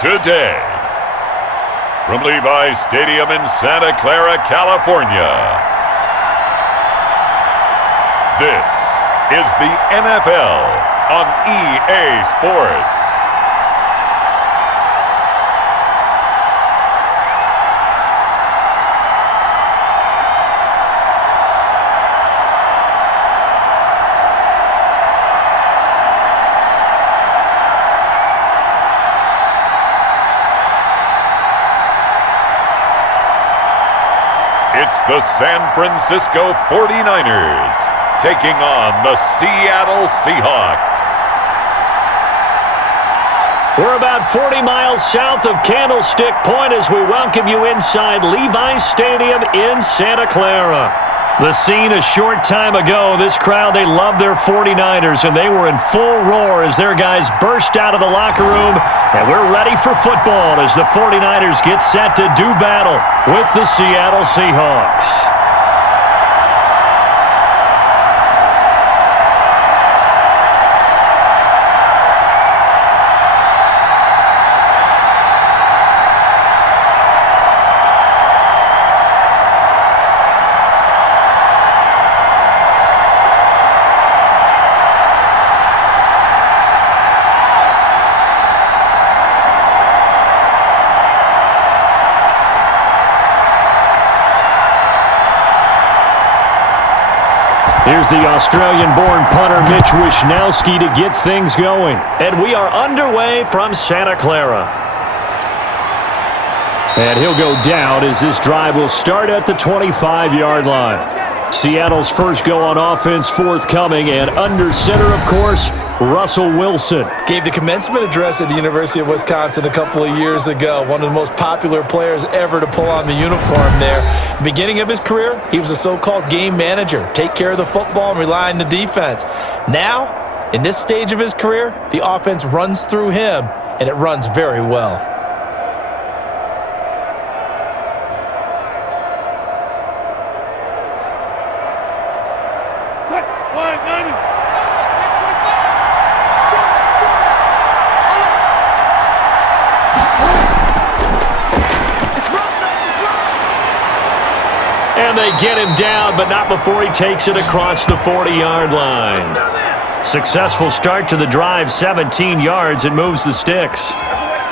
Today, from Levi's Stadium in Santa Clara, California, this is the NFL on EA Sports. It's the San Francisco 49ers taking on the Seattle Seahawks. We're about 40 miles south of Candlestick Point as we welcome you inside Levi's Stadium in Santa Clara. The scene a short time ago, this crowd, they love their 49ers, and they were in full roar as their guys burst out of the locker room, and we're ready for football as the 49ers get set to do battle with the Seattle Seahawks. Here's the Australian-born punter Mitch Wishnowsky to get things going. And we are underway from Santa Clara. And he'll go down as this drive will start at the 25-yard line. Seattle's first go on offense forthcoming, and under center, of course, Russell Wilson. Gave the commencement address at the University of Wisconsin a couple of years ago. One of the most popular players ever to pull on the uniform there. The beginning of his career, he was a so-called game manager. Take care of the football and rely on the defense. Now, in this stage of his career, the offense runs through him, and it runs very well. And they get him down, but not before he takes it across the 40-yard line. Successful start to the drive, 17 yards, and moves the sticks.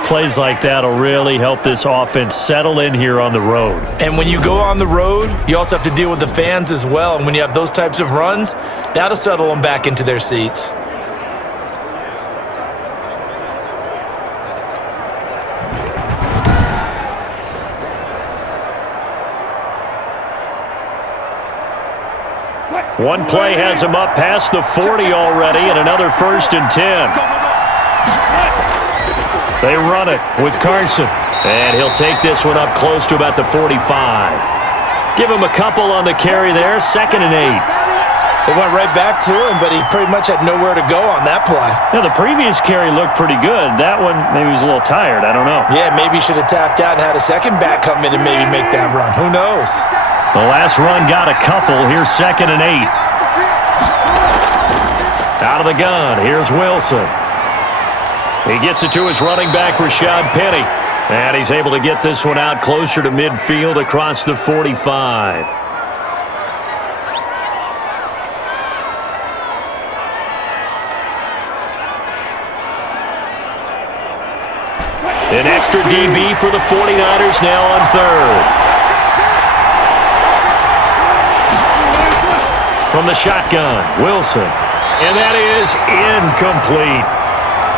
Plays like that will really help this offense settle in here on the road. And when you go on the road, you also have to deal with the fans as well. And when you have those types of runs, that'll settle them back into their seats. One play has him up past the 40 already, and another 1st and 10. They run it with Carson, and he'll take this one up close to about the 45. Give him a couple on the carry there, 2nd and 8. They went right back to him, but he pretty much had nowhere to go on that play. Now, the previous carry looked pretty good. That one, maybe he was a little tired. I don't know. Yeah, maybe he should have tapped out and had a second back come in and maybe make that run. Who knows? The last run got a couple. Here's 2nd and 8. Out of the gun, here's Wilson. He gets it to his running back, Rashad Penny. And he's able to get this one out closer to midfield across the 45. An extra DB for the 49ers now on 3rd. From the shotgun, Wilson. And that is incomplete.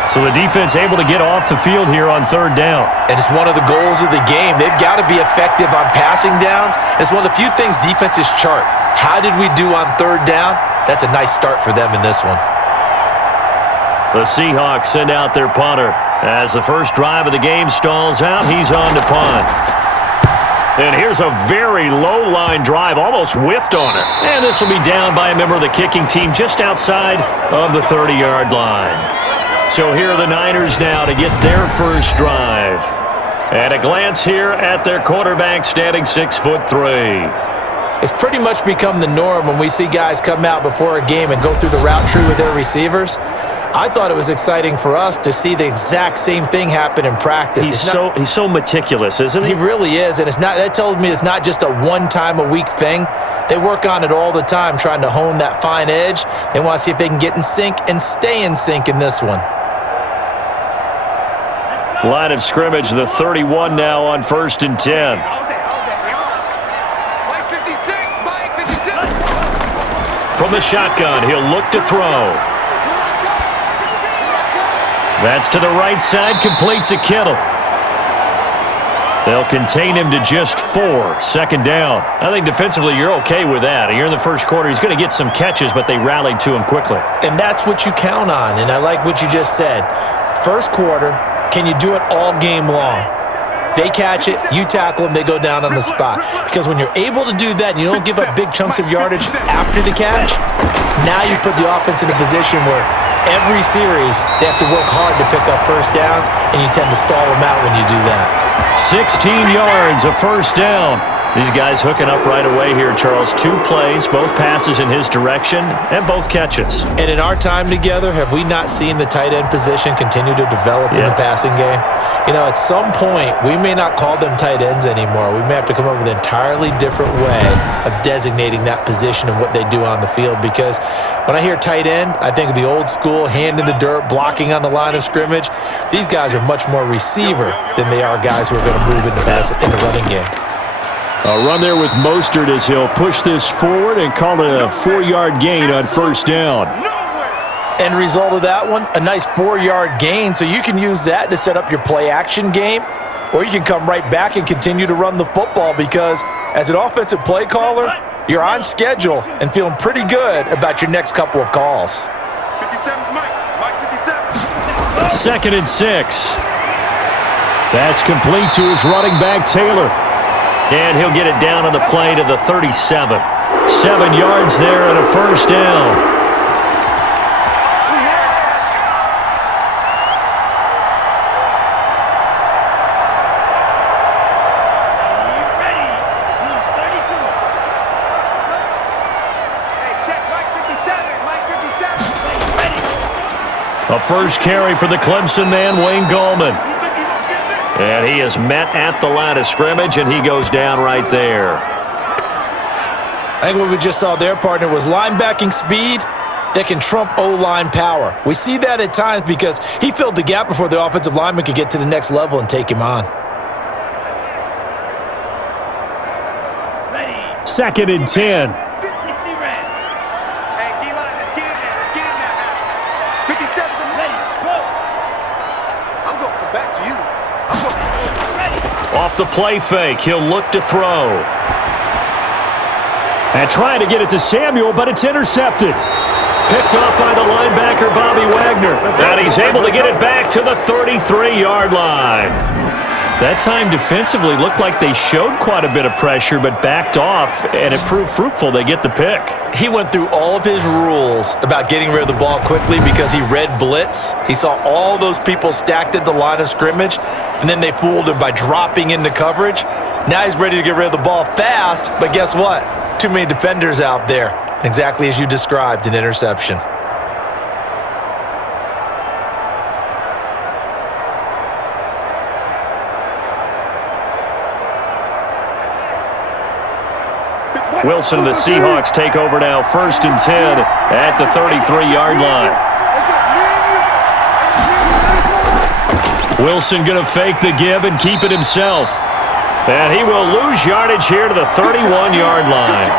So the defense able to get off the field here on 3rd down. And it's one of the goals of the game. They've got to be effective on passing downs. It's one of the few things defenses chart. How did we do on 3rd down? That's a nice start for them in this one. The Seahawks send out their punter. As the first drive of the game stalls out, he's on to punt. And here's a very low-line drive, almost whiffed on it. And this will be down by a member of the kicking team just outside of the 30-yard line. So here are the Niners now to get their first drive. And a glance here at their quarterback standing 6'3". It's pretty much become the norm when we see guys come out before a game and go through the route tree with their receivers. I thought it was exciting for us to see the exact same thing happen in practice. He's so meticulous, isn't he? He really is, and that tells me it's not just a one-time-a-week thing. They work on it all the time, trying to hone that fine edge. They want to see if they can get in sync and stay in sync in this one. Line of scrimmage, the 31 now on 1st and 10. From the shotgun, he'll look to throw. That's to the right side, complete to Kittle. They'll contain him to just 4, 2nd down. I think defensively you're okay with that. You're in the first quarter. He's going to get some catches, but they rallied to him quickly. And that's what you count on, and I like what you just said. First quarter, can you do it all game long? They catch it, you tackle them, they go down on the spot. Because when you're able to do that and you don't give up big chunks of yardage after the catch, now you put the offense in a position where every series they have to work hard to pick up first downs, and you tend to stall them out when you do that. 16 yards, a first down. These guys hooking up right away here, Charles. 2 plays, both passes in his direction, and both catches. And in our time together, have we not seen the tight end position continue to develop in the passing game? You know, at some point, we may not call them tight ends anymore. We may have to come up with an entirely different way of designating that position and what they do on the field. Because when I hear tight end, I think of the old school, hand in the dirt, blocking on the line of scrimmage. These guys are much more receiver than they are guys who are going to move into the running game. A run there with Mostert as he'll push this forward and call it a 4-yard gain on 1st down. End result of that one, a nice 4-yard gain, so you can use that to set up your play-action game, or you can come right back and continue to run the football because as an offensive play caller, you're on schedule and feeling pretty good about your next couple of calls. 2nd and 6. That's complete to his running back, Taylor. And he'll get it down on the play to the 37. 7 yards there and a first down. A first carry for the Clemson man, Wayne Gallman. And he is met at the line of scrimmage, and he goes down right there. I think what we just saw there, partner, was linebacking speed that can trump O-line power. We see that at times because he filled the gap before the offensive lineman could get to the next level and take him on. 2nd and 10. Off the play fake, he'll look to throw. And trying to get it to Samuel, but it's intercepted. Picked off by the linebacker, Bobby Wagner. And he's able to get it back to the 33-yard line. That time defensively looked like they showed quite a bit of pressure, but backed off, and it proved fruitful. They get the pick. He went through all of his rules about getting rid of the ball quickly because he read blitz. He saw all those people stacked at the line of scrimmage, and then they fooled him by dropping into coverage. Now he's ready to get rid of the ball fast, but guess what? Too many defenders out there. Exactly as you described, an interception. Wilson and the Seahawks take over now, 1st and 10 at the 33-yard line. Wilson going to fake the give and keep it himself. And he will lose yardage here to the 31-yard line.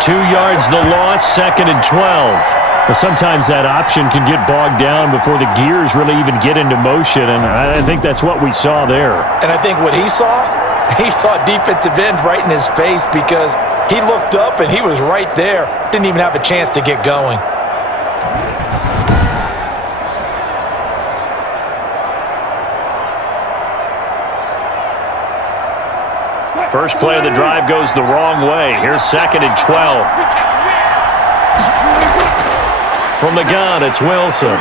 2 yards the loss, 2nd and 12. Well, sometimes that option can get bogged down before the gears really even get into motion, and I think that's what we saw there. And I think what he saw defensive end right in his face because he looked up and he was right there. Didn't even have a chance to get going. First play of the drive goes the wrong way. Here's 2nd and 12. From the gun, it's Wilson.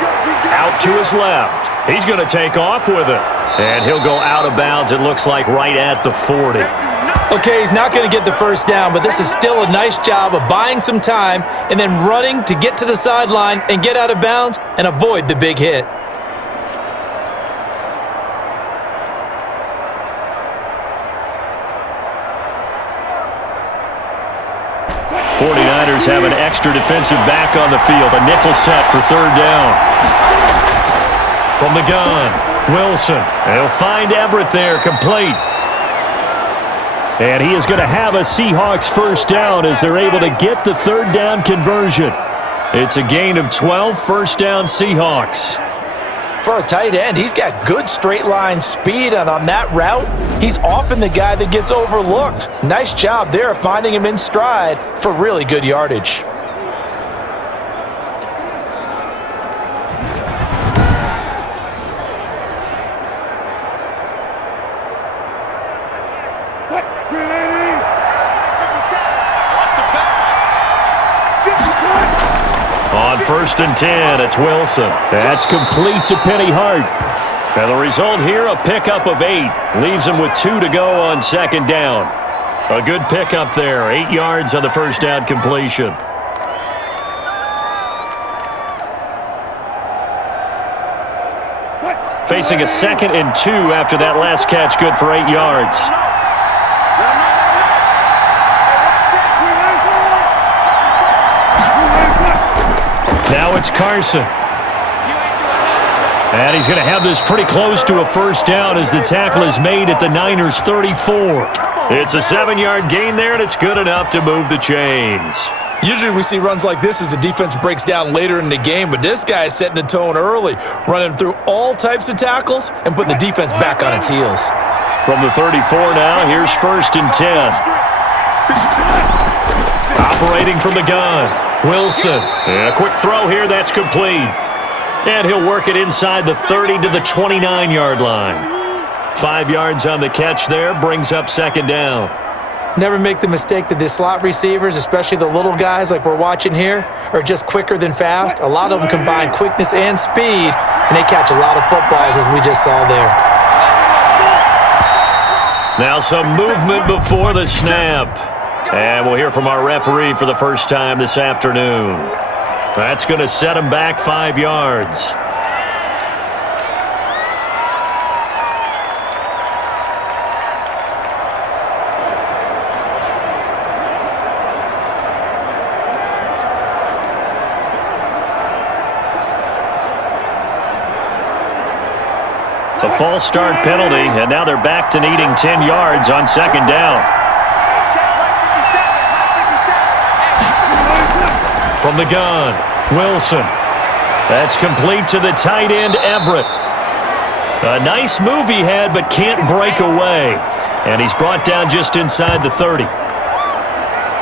Out to his left. He's going to take off with it. And he'll go out of bounds, it looks like, right at the 40. Okay, he's not going to get the first down, but this is still a nice job of buying some time and then running to get to the sideline and get out of bounds and avoid the big hit. 49ers have an extra defensive back on the field. A nickel set for third down. From the gun, Wilson. He'll find Everett there, complete. And he is going to have a Seahawks first down as they're able to get the third down conversion. It's a gain of 12, first down Seahawks. For a tight end, he's got good straight line speed, and on that route, he's often the guy that gets overlooked. Nice job there of finding him in stride for really good yardage. On 1st and 10, it's Wilson. That's complete to Penny Hart. And the result here, a pickup of 8. Leaves him with 2 to go on second down. A good pickup there, 8 yards on the first down completion. Facing a 2nd and 2 after that last catch, good for 8 yards. Now it's Carson. And he's going to have this pretty close to a first down as the tackle is made at the Niners' 34. It's a 7-yard gain there, and it's good enough to move the chains. Usually we see runs like this as the defense breaks down later in the game, but this guy is setting the tone early, running through all types of tackles and putting the defense back on its heels. From the 34 now, here's 1st and 10. Operating from the gun. Wilson, a quick throw here, that's complete. And he'll work it inside the 30 to the 29-yard line. 5 yards on the catch there, brings up second down. Never make the mistake that the slot receivers, especially the little guys like we're watching here, are just quicker than fast. A lot of them combine quickness and speed, and they catch a lot of footballs as we just saw there. Now some movement before the snap. And we'll hear from our referee for the first time this afternoon. That's going to set him back 5 yards. A false start penalty, and now they're back to needing 10 yards on second down. From the gun, Wilson. That's complete to the tight end, Everett. A nice move he had, but can't break away. And he's brought down just inside the 30.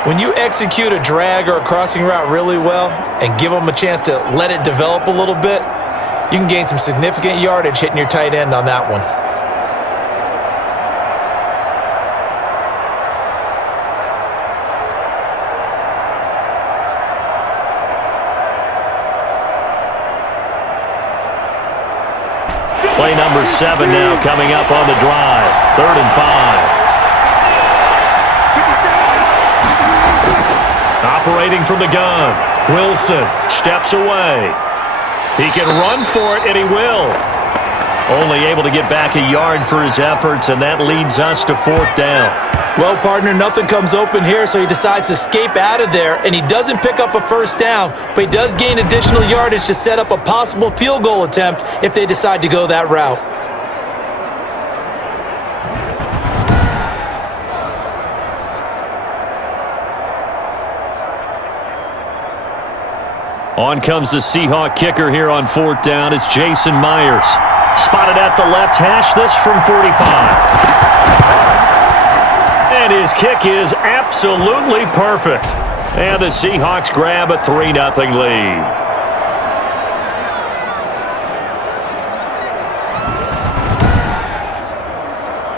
When you execute a drag or a crossing route really well and give them a chance to let it develop a little bit, you can gain some significant yardage hitting your tight end on that one. Play number 7 now coming up on the drive. 3rd and 5. Operating from the gun. Wilson steps away. He can run for it, and he will. Only able to get back a yard for his efforts, and that leads us to 4th down. Well, partner, nothing comes open here, so he decides to escape out of there, and he doesn't pick up a first down, but he does gain additional yardage to set up a possible field goal attempt if they decide to go that route. On comes the Seahawk kicker here on 4th down. It's Jason Myers. Spotted at the left hash, this from 45. And his kick is absolutely perfect. And the Seahawks grab a 3-0 lead.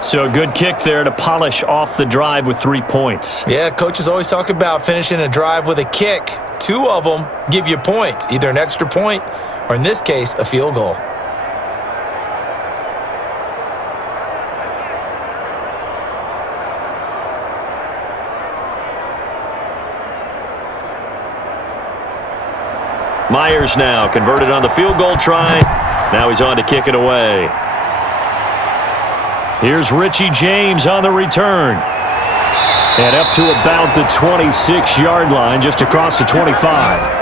So a good kick there to polish off the drive with 3 points. Yeah, coaches always talk about finishing a drive with a kick. 2 of them give you points, either an extra point or, in this case, a field goal. Myers now converted on the field goal try. Now he's on to kick it away. Here's Richie James on the return. And up to about the 26-yard line, just across the 25.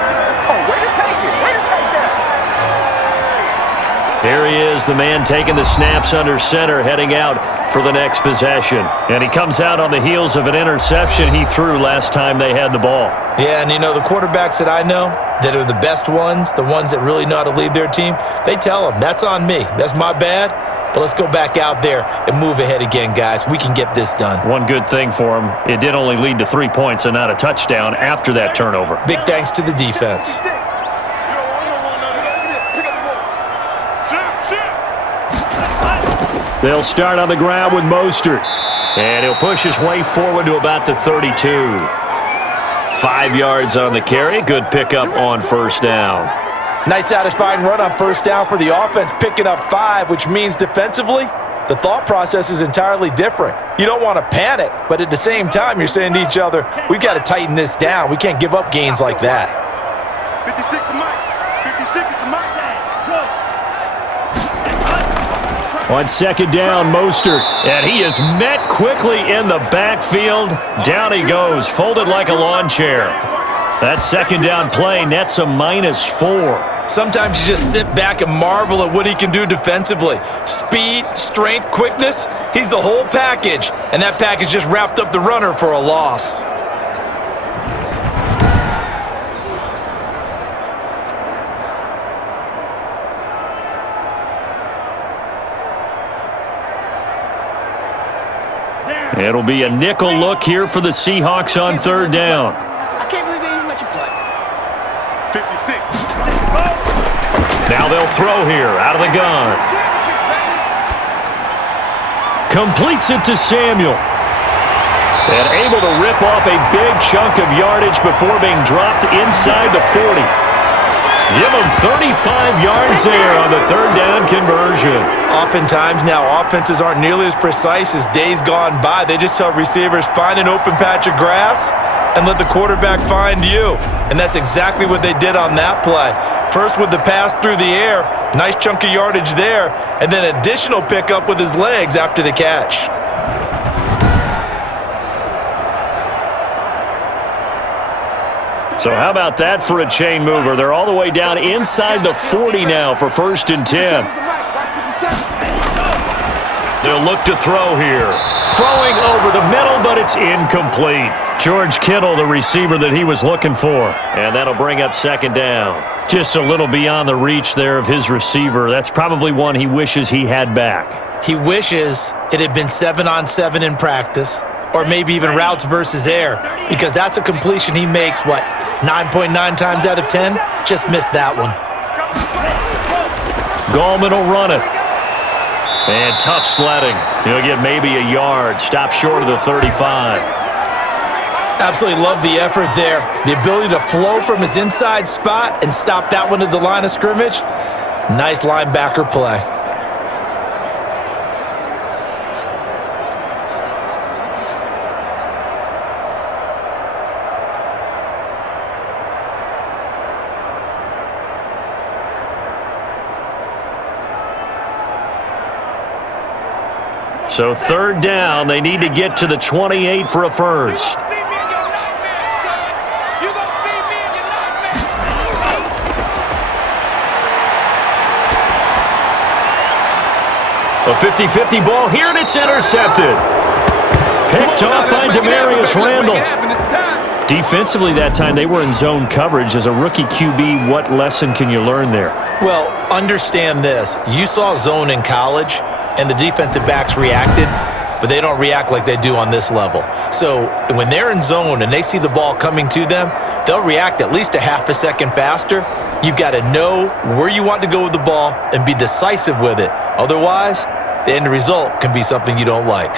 Here he is, the man taking the snaps under center, heading out for the next possession. And he comes out on the heels of an interception he threw last time they had the ball. Yeah, and the quarterbacks that I know that are the best ones, the ones that really know how to lead their team, they tell them, that's on me. That's my bad. But let's go back out there and move ahead again, guys. We can get this done. One good thing for him, it did only lead to 3 points and not a touchdown after that turnover. Big thanks to the defense. They'll start on the ground with Mostert. And he'll push his way forward to about the 32. 5 yards on the carry. Good pickup on first down. Nice satisfying run on first down for the offense, picking up 5, which means defensively, the thought process is entirely different. You don't want to panic, but at the same time, you're saying to each other, we've got to tighten this down. We can't give up gains like that. 56 to Mike. 56 is the Mike. On second down, Mostert. And he is met quickly in the backfield. Down he goes, folded like a lawn chair. That second down play nets a -4. Sometimes you just sit back and marvel at what he can do defensively. Speed, strength, quickness, he's the whole package. And that package just wrapped up the runner for a loss. It'll be a nickel look here for the Seahawks on third down. I can't believe they even let you play. 56. Now they'll throw here out of the gun. Completes it to Samuel. And able to rip off a big chunk of yardage before being dropped inside the 40. Give him 35 yards there on the third down conversion. Oftentimes now, offenses aren't nearly as precise as days gone by. They just tell receivers, find an open patch of grass and let the quarterback find you. And that's exactly what they did on that play. First with the pass through the air, nice chunk of yardage there, and then additional pickup with his legs after the catch. So how about that for a chain mover? They're all the way down inside the 40 now for 1st and 10. They'll look to throw here. Throwing over the middle, but it's incomplete. George Kittle, the receiver that he was looking for. And that'll bring up second down. Just a little beyond the reach there of his receiver. That's probably one he wishes he had back. He wishes it had been 7-on-7 in practice, or maybe even routes versus air, because that's a completion he makes, 9.9 times out of 10? Just missed that one. Gallman will run it. And tough sledding. He'll get maybe a yard. Stop short of the 35. Absolutely love the effort there. The ability to flow from his inside spot and stop that one at the line of scrimmage. Nice linebacker play. So third down, they need to get to the 28 for a first. A 50-50 ball here, and it's intercepted. Picked off by Demarius Randall. Defensively that time, they were in zone coverage. As a rookie QB, what lesson can you learn there? Well, understand this. You saw zone in college, and the defensive backs reacted, but they don't react like they do on this level. So when they're in zone and they see the ball coming to them, they'll react at least a half a second faster. You've got to know where you want to go with the ball and be decisive with it. Otherwise, the end result can be something you don't like.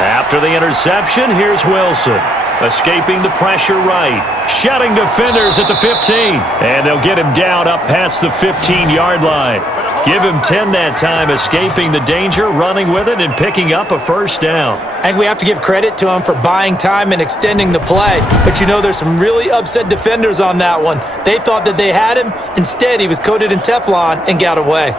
After the interception, here's Wilson. Escaping the pressure right. Shutting defenders at the 15. And they'll get him down up past the 15-yard line. Give him 10 that time, escaping the danger, running with it, and picking up a first down. I think we have to give credit to him for buying time and extending the play. But you know, there's some really upset defenders on that one. They thought that they had him. Instead, he was coated in Teflon and got away.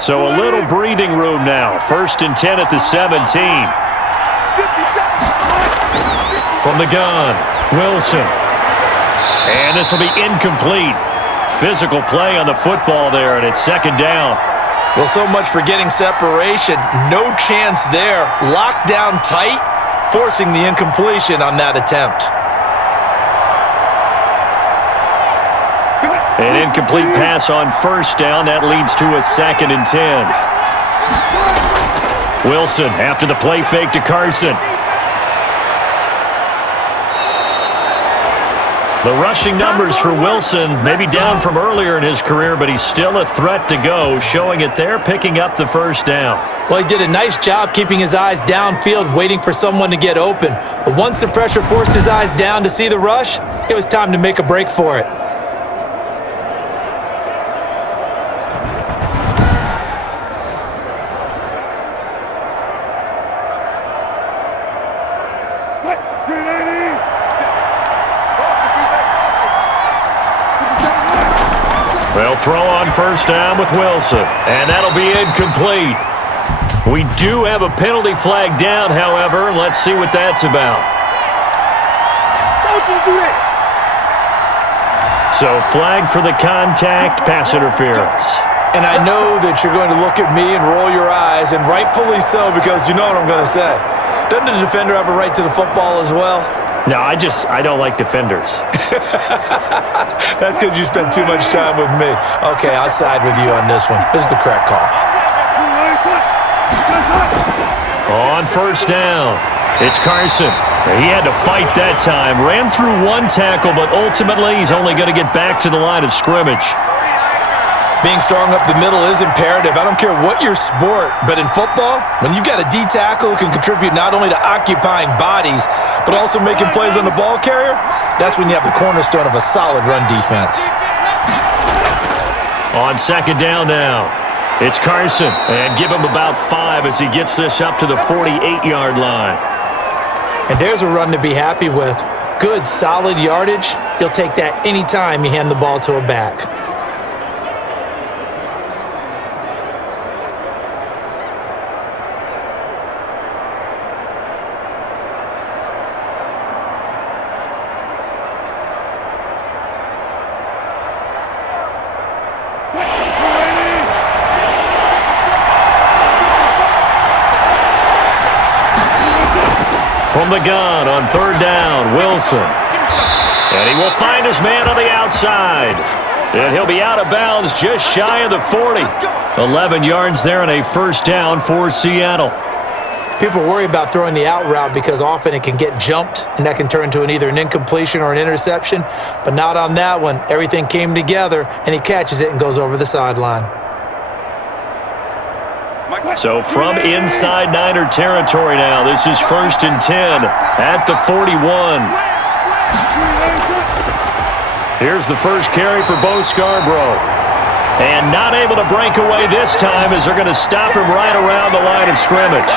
So a little breathing room now. 1st and 10 at the 17. From the gun, Wilson. And this will be incomplete. Physical play on the football there, and it's 2nd down. Well, so much for getting separation. No chance there. Locked down tight, forcing the incompletion on that attempt. An incomplete pass on 1st down. That leads to a 2nd and 10. Wilson after the play fake to Carson. The rushing numbers for Wilson maybe down from earlier in his career, but he's still a threat to go, showing it there, picking up the 1st down. Well, he did a nice job keeping his eyes downfield, waiting for someone to get open. But once the pressure forced his eyes down to see the rush, it was time to make a break for it. They'll throw on 1st down with Wilson, and that'll be incomplete. We do have a penalty flag down, however. Let's see what that's about. Don't you do that. So flag for the contact, pass interference. And I know that you're going to look at me and roll your eyes, and rightfully so, because you know what I'm going to say. Doesn't the defender have a right to the football as well? No, I don't like defenders. That's because you spend too much time with me. Okay, I'll side with you on this one. This is the correct call. On 1st down, it's Carson. He had to fight that time. Ran through one tackle, but ultimately he's only going to get back to the line of scrimmage. Being strong up the middle is imperative. I don't care what your sport, but in football, when you've got a D tackle who can contribute not only to occupying bodies, but also making plays on the ball carrier, that's when you have the cornerstone of a solid run defense. On 2nd down now, it's Carson. And give him about 5 as he gets this up to the 48-yard line. And there's a run to be happy with. Good, solid yardage. You'll take that anytime you hand the ball to a back. From the gun on 3rd down, Wilson. And he will find his man on the outside. And he'll be out of bounds just shy of the 40. 11 yards there and a 1st down for Seattle. People worry about throwing the out route because often it can get jumped, and that can turn into either an incompletion or an interception. But not on that one. Everything came together, and he catches it and goes over the sideline. So from inside Niner territory now, this is 1st and 10 at the 41. Here's the first carry for Bo Scarborough. And not able to break away this time as they're going to stop him right around the line of scrimmage.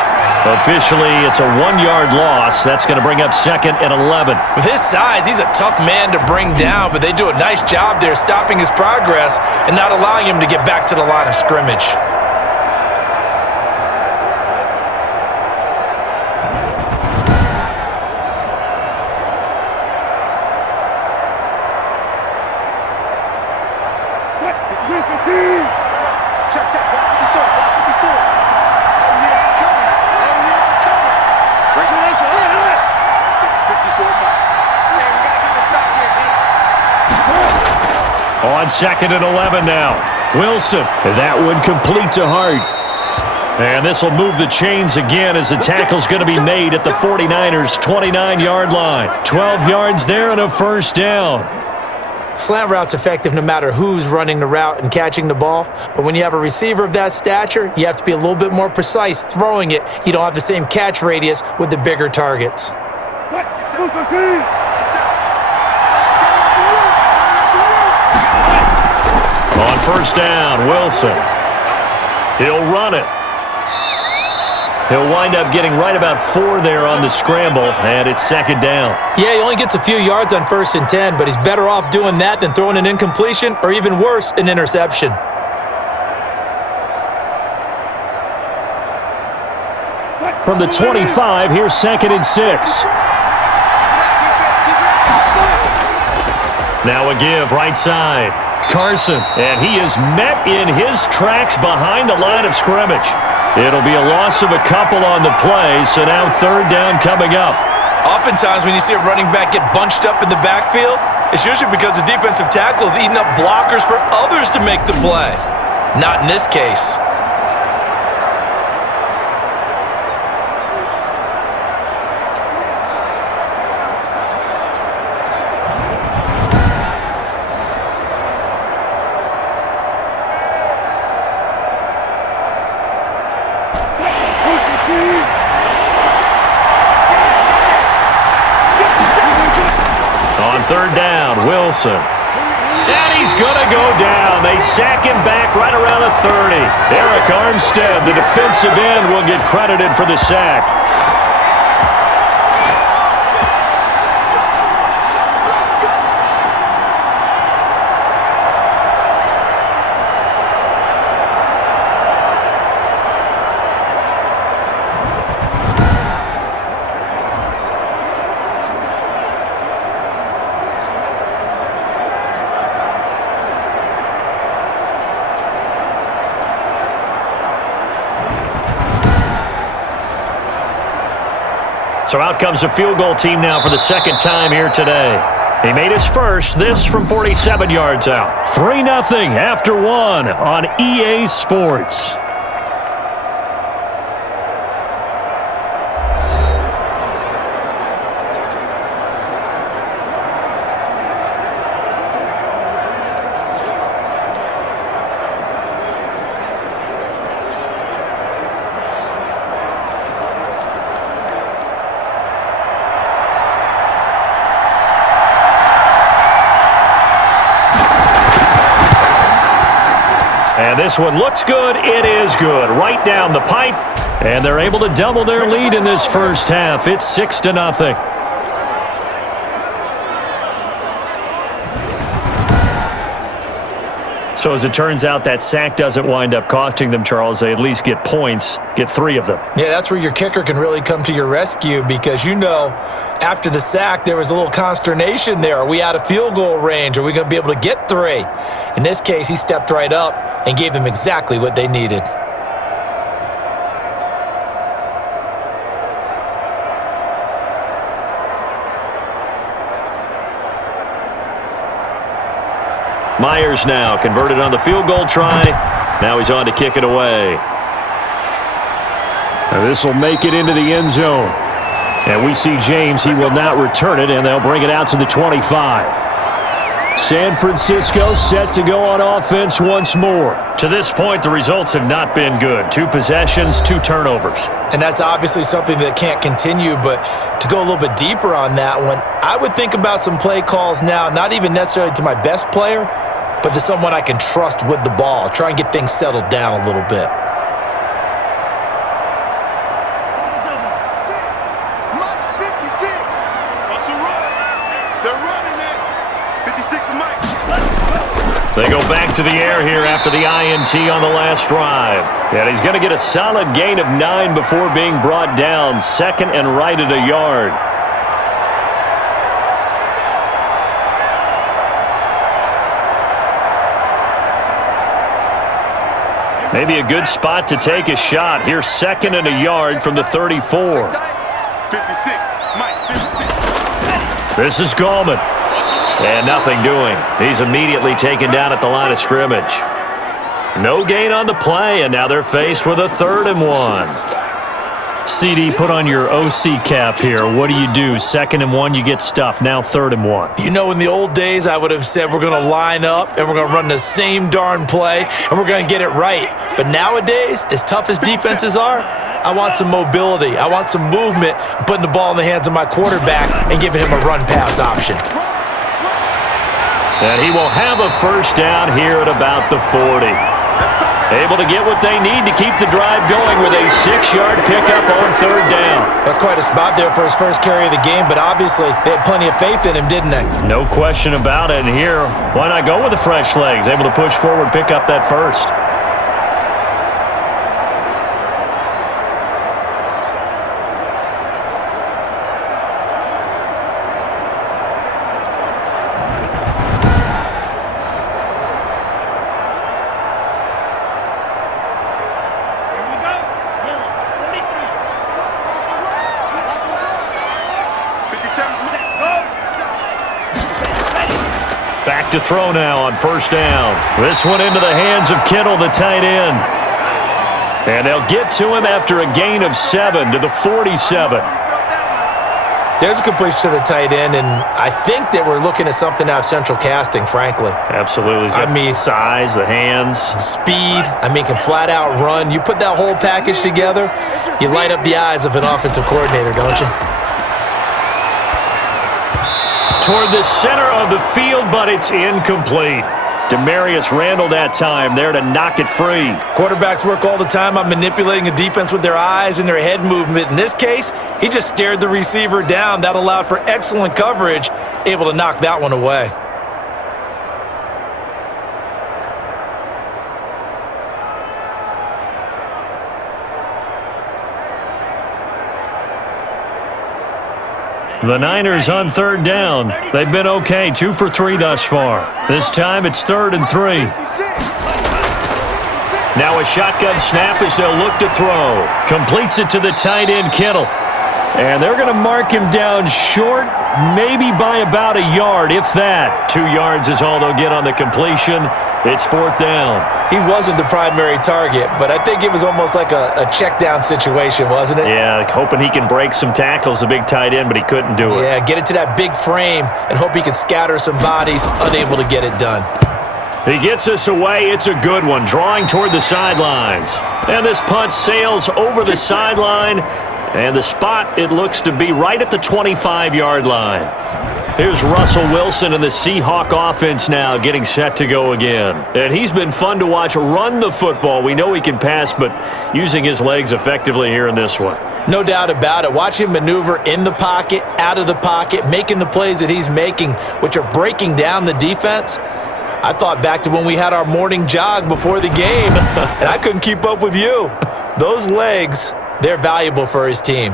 Officially, it's a 1-yard loss. That's going to bring up 2nd and 11. With his size, he's a tough man to bring down, but they do a nice job there stopping his progress and not allowing him to get back to the line of scrimmage. On 2nd and 11 now. Wilson. That one complete to Hart. And this will move the chains again as the tackle's going to be made at the 49ers' 29-yard line. 12 yards there and a 1st down. Slant route's effective no matter who's running the route and catching the ball, but when you have a receiver of that stature, you have to be a little bit more precise throwing it. You don't have the same catch radius with the bigger targets. On first down, Wilson. He'll run it. He'll wind up getting right about 4 there on the scramble, and it's second down. Yeah, he only gets a few yards on 1st and 10, but he's better off doing that than throwing an incompletion or even worse, an interception. From the 25, here's 2nd and 6. Now a give right side. Carson, and he is met in his tracks behind the line of scrimmage. It'll be a loss of a couple on the play, so now 3rd down coming up. Oftentimes when you see a running back get bunched up in the backfield, it's usually because the defensive tackle is eating up blockers for others to make the play. Not in this case. On 3rd down, Wilson. And he's going to go down. They sack him back right around the 30. Eric Armstead, the defensive end, will get credited for the sack. So out comes a field goal team now for the 2nd time here today. He made his first, this from 47 yards out. 3-0 after 1 on EA Sports. And this one looks good. It is good. Right down the pipe. And they're able to double their lead in this first half. It's 6-0. So as it turns out, that sack doesn't wind up costing them, Charles. They at least get points, get 3 of them. Yeah, that's where your kicker can really come to your rescue because, you know, after the sack, there was a little consternation there. Are we out of field goal range? Are we going to be able to get 3? In this case, he stepped right up and gave them exactly what they needed. Myers now converted on the field goal try. Now he's on to kick it away. This will make it into the end zone. And we see James. He will not return it, and they'll bring it out to the 25. San Francisco set to go on offense once more. To this point, the results have not been good. 2 possessions, 2 turnovers. And that's obviously something that can't continue, but to go a little bit deeper on that one, I would think about some play calls now, not even necessarily to my best player, but to someone I can trust with the ball. Try and get things settled down a little bit. They go back to the air here after the INT on the last drive. And he's going to get a solid gain of 9 before being brought down. 2nd and right at a yard. Maybe a good spot to take a shot. Here's 2nd and a yard from the 34. 56. Mike, 56. This is Gallman. And nothing doing. He's immediately taken down at the line of scrimmage. No gain on the play, and now they're faced with a 3rd and 1. CD, put on your OC cap here. What do? 2nd and 1, you get stuffed. Now 3rd and 1. You know, in the old days, I would have said we're going to line up and we're going to run the same darn play and we're going to get it right. But nowadays, as tough as defenses are, I want some mobility. I want some movement, putting the ball in the hands of my quarterback and giving him a run-pass option. And he will have a first down here at about the 40. Able to get what they need to keep the drive going with a 6-yard pickup on 3rd down. That's quite a spot there for his first carry of the game, but obviously they had plenty of faith in him, didn't they? No question about it. And here, why not go with the fresh legs? Able to push forward, pick up that first. Back to throw now on 1st down. This one into the hands of Kittle, the tight end. And they'll get to him after a gain of 7 to the 47. There's a completion to the tight end, and I think that we're looking at something out of central casting, frankly. Absolutely. I mean, size, the hands. Speed, can flat out run. You put that whole package together, you light up the eyes of an offensive coordinator, don't you? Toward the center of the field, but it's incomplete. Demarius Randall that time there to knock it free. Quarterbacks work all the time on manipulating a defense with their eyes and their head movement. In this case, he just stared the receiver down. That allowed for excellent coverage, able to knock that one away. The Niners on 3rd down. They've been okay, 2 for 3 thus far. This time it's 3rd and 3. Now a shotgun snap as they'll look to throw. Completes it to the tight end, Kittle. And they're going to mark him down short, maybe by about a yard, if that. 2 yards is all they'll get on the completion. It's 4th down. He wasn't the primary target, but I think it was almost like a check down situation, wasn't it? Yeah, hoping he can break some tackles, the big tight end, but he couldn't do it. Yeah, get it to that big frame and hope he can scatter some bodies, unable to get it done. He gets us away. It's a good one, drawing toward the sidelines. And this punt sails over the sideline, and the spot, it looks to be right at the 25-yard line. Here's Russell Wilson and the Seahawk offense now getting set to go again. And he's been fun to watch run the football. We know he can pass, but using his legs effectively here in this one. No doubt about it. Watch him maneuver in the pocket, out of the pocket, making the plays that he's making, which are breaking down the defense. I thought back to when we had our morning jog before the game, and I couldn't keep up with you. Those legs, they're valuable for his team.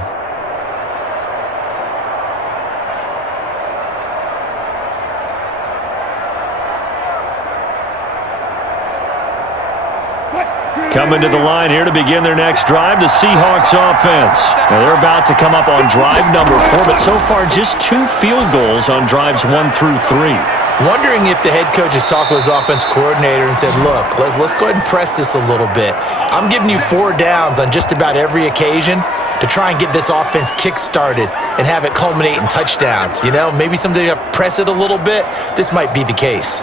Coming to the line here to begin their next drive, the Seahawks offense. Now they're about to come up on drive number 4, but so far just 2 field goals on drives 1 through 3. Wondering if the head coach has talked with his offense coordinator and said, look, let's go ahead and press this a little bit. I'm giving you 4 downs on just about every occasion to try and get this offense kick-started and have it culminate in touchdowns. You know, maybe someday you press it a little bit. This might be the case.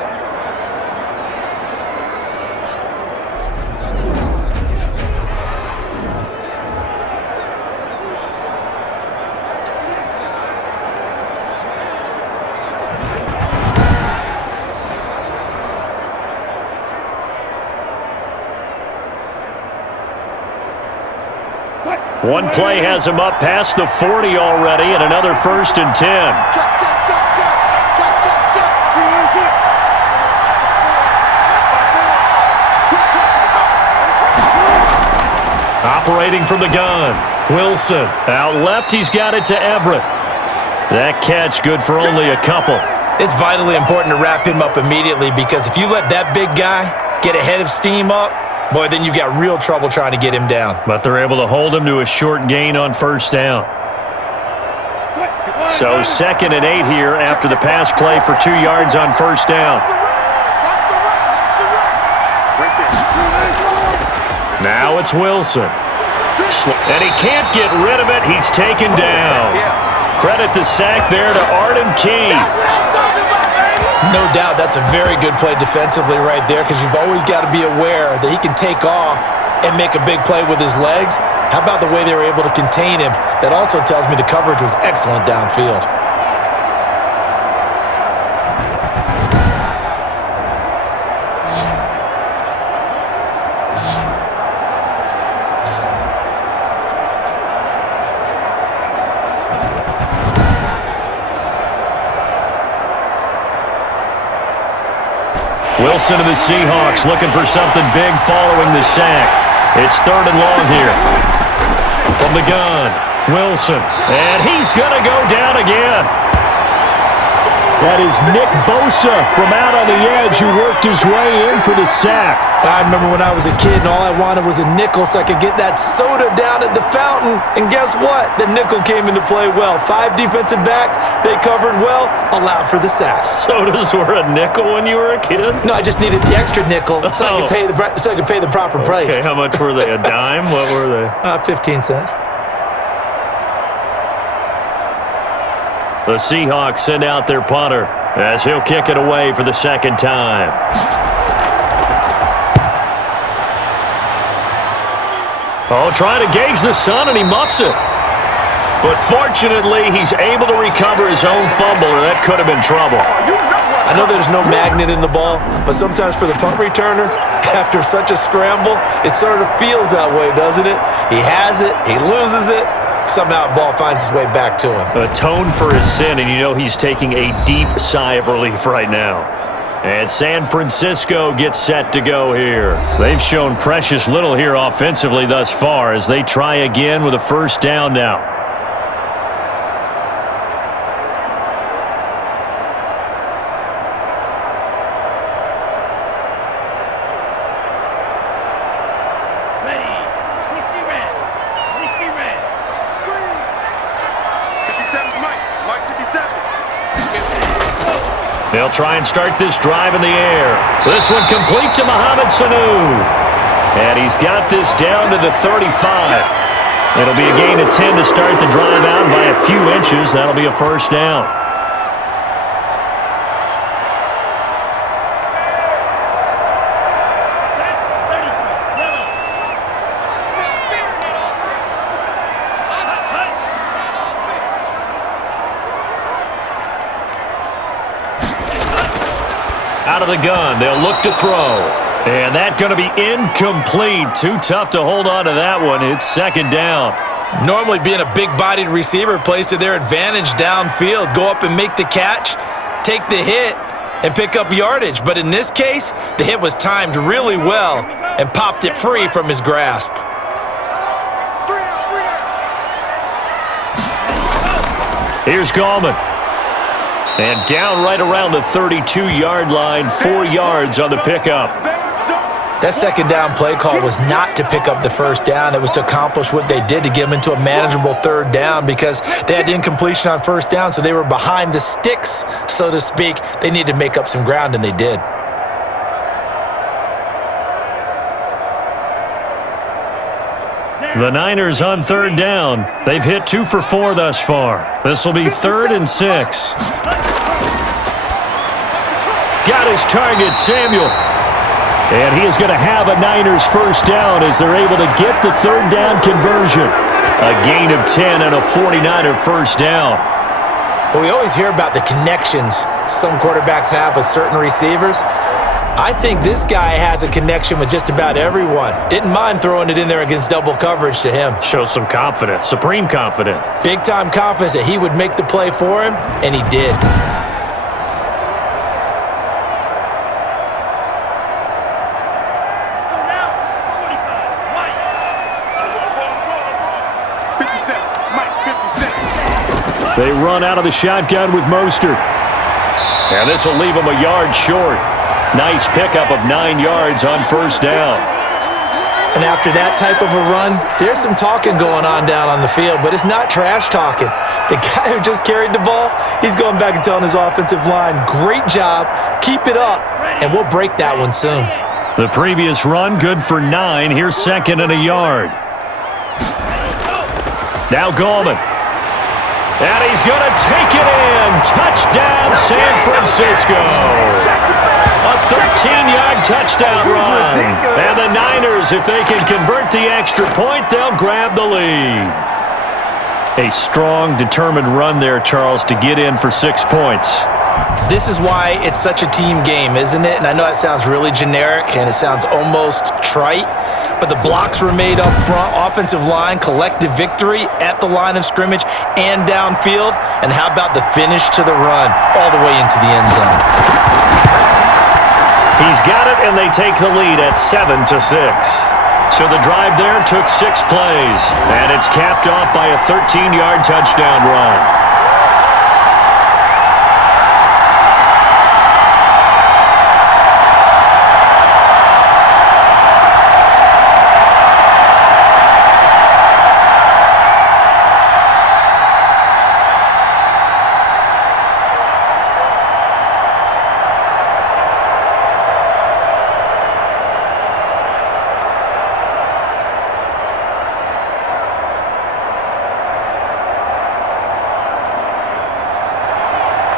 One play has him up past the 40 already, and another 1st and 10. Operating from the gun, Wilson. Out left, he's got it to Everett. That catch good for only a couple. It's vitally important to wrap him up immediately, because if you let that big guy get ahead of steam up, boy, then you've got real trouble trying to get him down. But they're able to hold him to a short gain on 1st down. So 2nd and 8 here after the pass play for 2 yards on 1st down. Now it's Wilson. And he can't get rid of it. He's taken down. Credit the sack there to Arden Key. No doubt that's a very good play defensively right there, because you've always got to be aware that he can take off and make a big play with his legs. How about the way they were able to contain him? That also tells me the coverage was excellent downfield. Wilson of the Seahawks looking for something big following the sack. It's 3rd and long here. From the gun, Wilson. And he's going to go down again. That is Nick Bosa from out on the edge who worked his way in for the sack. I remember when I was a kid and all I wanted was a nickel so I could get that soda down at the fountain. And guess what? The nickel came into play well. 5 defensive backs, they covered well, allowed for the sack. Sodas were a nickel when you were a kid? No, I just needed the extra nickel so I could pay the proper price. Okay, how much were they? A dime? What were they? 15 cents. The Seahawks send out their punter as he'll kick it away for the 2nd time. Oh, trying to gauge the sun, and he muffs it. But fortunately, he's able to recover his own fumble, or that could have been trouble. I know there's no magnet in the ball, but sometimes for the punt returner, after such a scramble, it sort of feels that way, doesn't it? He has it, he loses it. Somehow the ball finds its way back to him. Atoned for his sin, and you know he's taking a deep sigh of relief right now. And San Francisco gets set to go here. They've shown precious little here offensively thus far as they try again with a 1st down now. They'll try and start this drive in the air. This one complete to Mohamed Sanu. And he's got this down to the 35. It'll be a gain of 10 to start the drive out by a few inches. That'll be a 1st down. Out of the gun, they'll look to throw. And that's going to be incomplete. Too tough to hold on to that one. It's 2nd down. Normally being a big-bodied receiver plays to their advantage downfield. Go up and make the catch, take the hit, and pick up yardage. But in this case, the hit was timed really well and popped it free from his grasp. Here's Gallman. And down right around the 32-yard line, 4 yards on the pickup. That 2nd down play call was not to pick up the 1st down. It was to accomplish what they did to get them into a manageable 3rd down because they had incompletion on 1st down, so they were behind the sticks, so to speak. They needed to make up some ground, and they did. The Niners on 3rd down. They've hit 2 for 4 thus far. This will be 3rd and 6. Got his target, Samuel. And he is going to have a Niners 1st down as they're able to get the 3rd down conversion. A gain of 10 and a 49er 1st down. Well, we always hear about the connections some quarterbacks have with certain receivers. I think this guy has a connection with just about everyone. Didn't mind throwing it in there against double coverage to him. Shows some confidence, supreme confidence. Big-time confidence that he would make the play for him, and he did. They run out of the shotgun with Mostert. And this will leave him a yard short. Nice pickup of 9 yards on 1st down. And after that type of a run, there's some talking going on down on the field, but it's not trash talking. The guy who just carried the ball, he's going back and telling his offensive line, great job, keep it up, and we'll break that one soon. The previous run, good for 9. Here's 2nd and a yard. Now Gallman. And he's going to take it in. Touchdown, San Francisco. A 13-yard touchdown run. And the Niners, if they can convert the extra point, they'll grab the lead. A strong, determined run there, Charles, to get in for 6 points. This is why it's such a team game, isn't it? And I know that sounds really generic and it sounds almost trite, but the blocks were made up front, offensive line, collective victory at the line of scrimmage and downfield. And how about the finish to the run all the way into the end zone? He's got it, and they take the lead at 7-6. So the drive there took 6 plays, and it's capped off by a 13-yard touchdown run.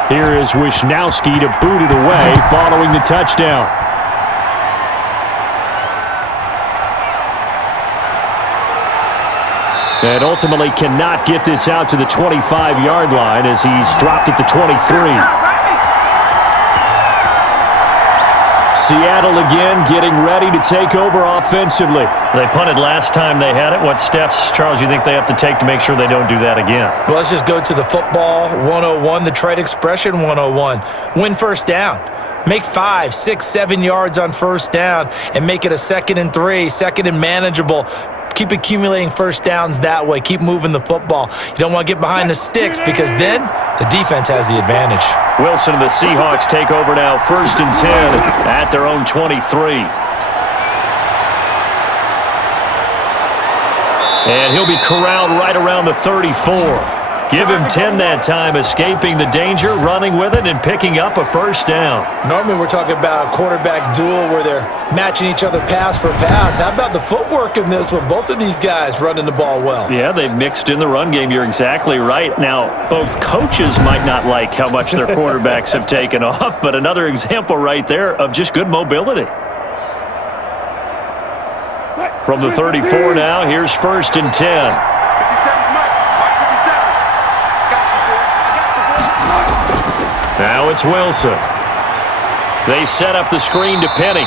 Here is Wisnowski to boot it away following the touchdown. And ultimately cannot get this out to the 25-yard line as he's dropped at the 23. Seattle again getting ready to take over offensively. They punted last time they had it. What steps, Charles, you think they have to take to make sure they don't do that again? Well, let's just go to the football 101, the trade expression 101. Win first down. Make 5, 6, 7 yards on first down and make it a 2nd and 3, 2nd and manageable. Keep accumulating first downs that way. Keep moving the football. You don't want to get behind the sticks because then the defense has the advantage. Wilson and the Seahawks take over now, 1st and 10 at their own 23. And he'll be corralled right around the 34. Give him 10 that time, escaping the danger, running with it, and picking up a first down. Normally we're talking about a quarterback duel where they're matching each other pass for pass. How about the footwork in this one? Both of these guys running the ball well. Yeah, they've mixed in the run game. You're exactly right. Now, both coaches might not like how much their quarterbacks have taken off, but another example right there of just good mobility. From the 34 now, here's 1st and 10. Now it's Wilson. They set up the screen to Penny.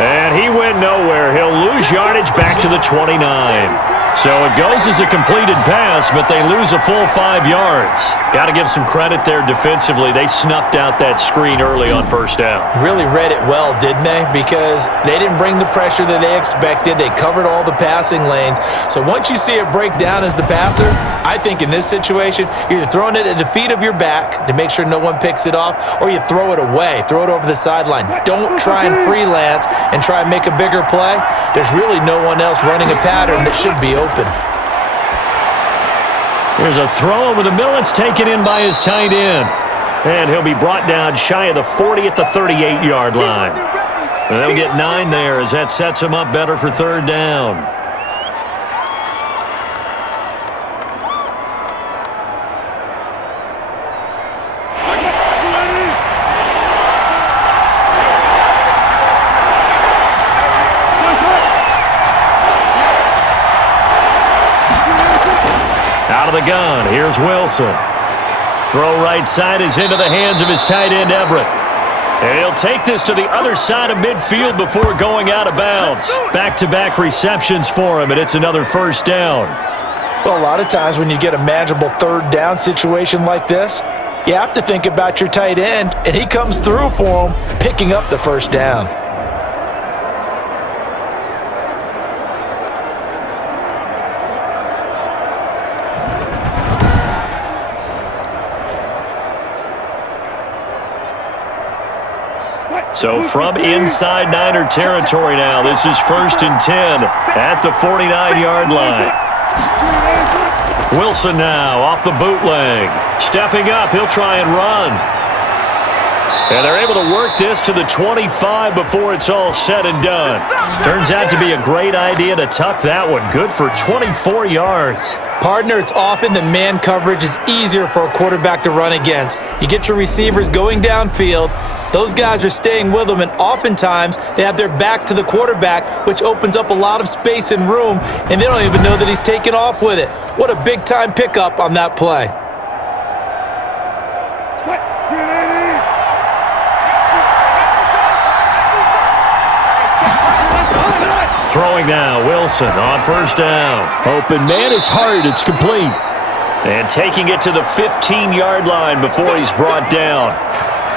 And he went nowhere. He'll lose yardage back to the 29. So it goes as a completed pass, but they lose a full 5 yards. Got to give some credit there defensively. They snuffed out that screen early on first down. Really read it well, didn't they? Because they didn't bring the pressure that they expected. They covered all the passing lanes. So once you see it break down as the passer, I think in this situation, you're either throwing it at the feet of your back to make sure no one picks it off, or you throw it away, throw it over the sideline. Don't try and freelance and try and make a bigger play. There's really no one else running a pattern that should be open. Here's a throw over the middle. It's taken in by his tight end. And he'll be brought down shy of the 40 at the 38-yard line. And they'll get 9 there as that sets him up better for 3rd down. Out of the gun, here's Wilson. Throw right side is into the hands of his tight end, Everett. And he'll take this to the other side of midfield before going out of bounds. Back-to-back receptions for him, and it's another first down. Well, a lot of times when you get a manageable 3rd down situation like this, you have to think about your tight end, and he comes through for him, picking up the first down. So from inside Niner territory now, this is 1st and 10 at the 49-yard line. Wilson now off the bootleg. Stepping up, he'll try and run. And they're able to work this to the 25 before it's all said and done. Turns out to be a great idea to tuck that one. Good for 24 yards. Partner, it's often that man coverage is easier for a quarterback to run against. You get your receivers going downfield. Those guys are staying with them, and oftentimes they have their back to the quarterback, which opens up a lot of space and room, and they don't even know that he's taken off with it. What a big-time pickup on that play. Throwing now, Wilson on first down. Open man is hard, it's complete. And taking it to the 15-yard line before he's brought down.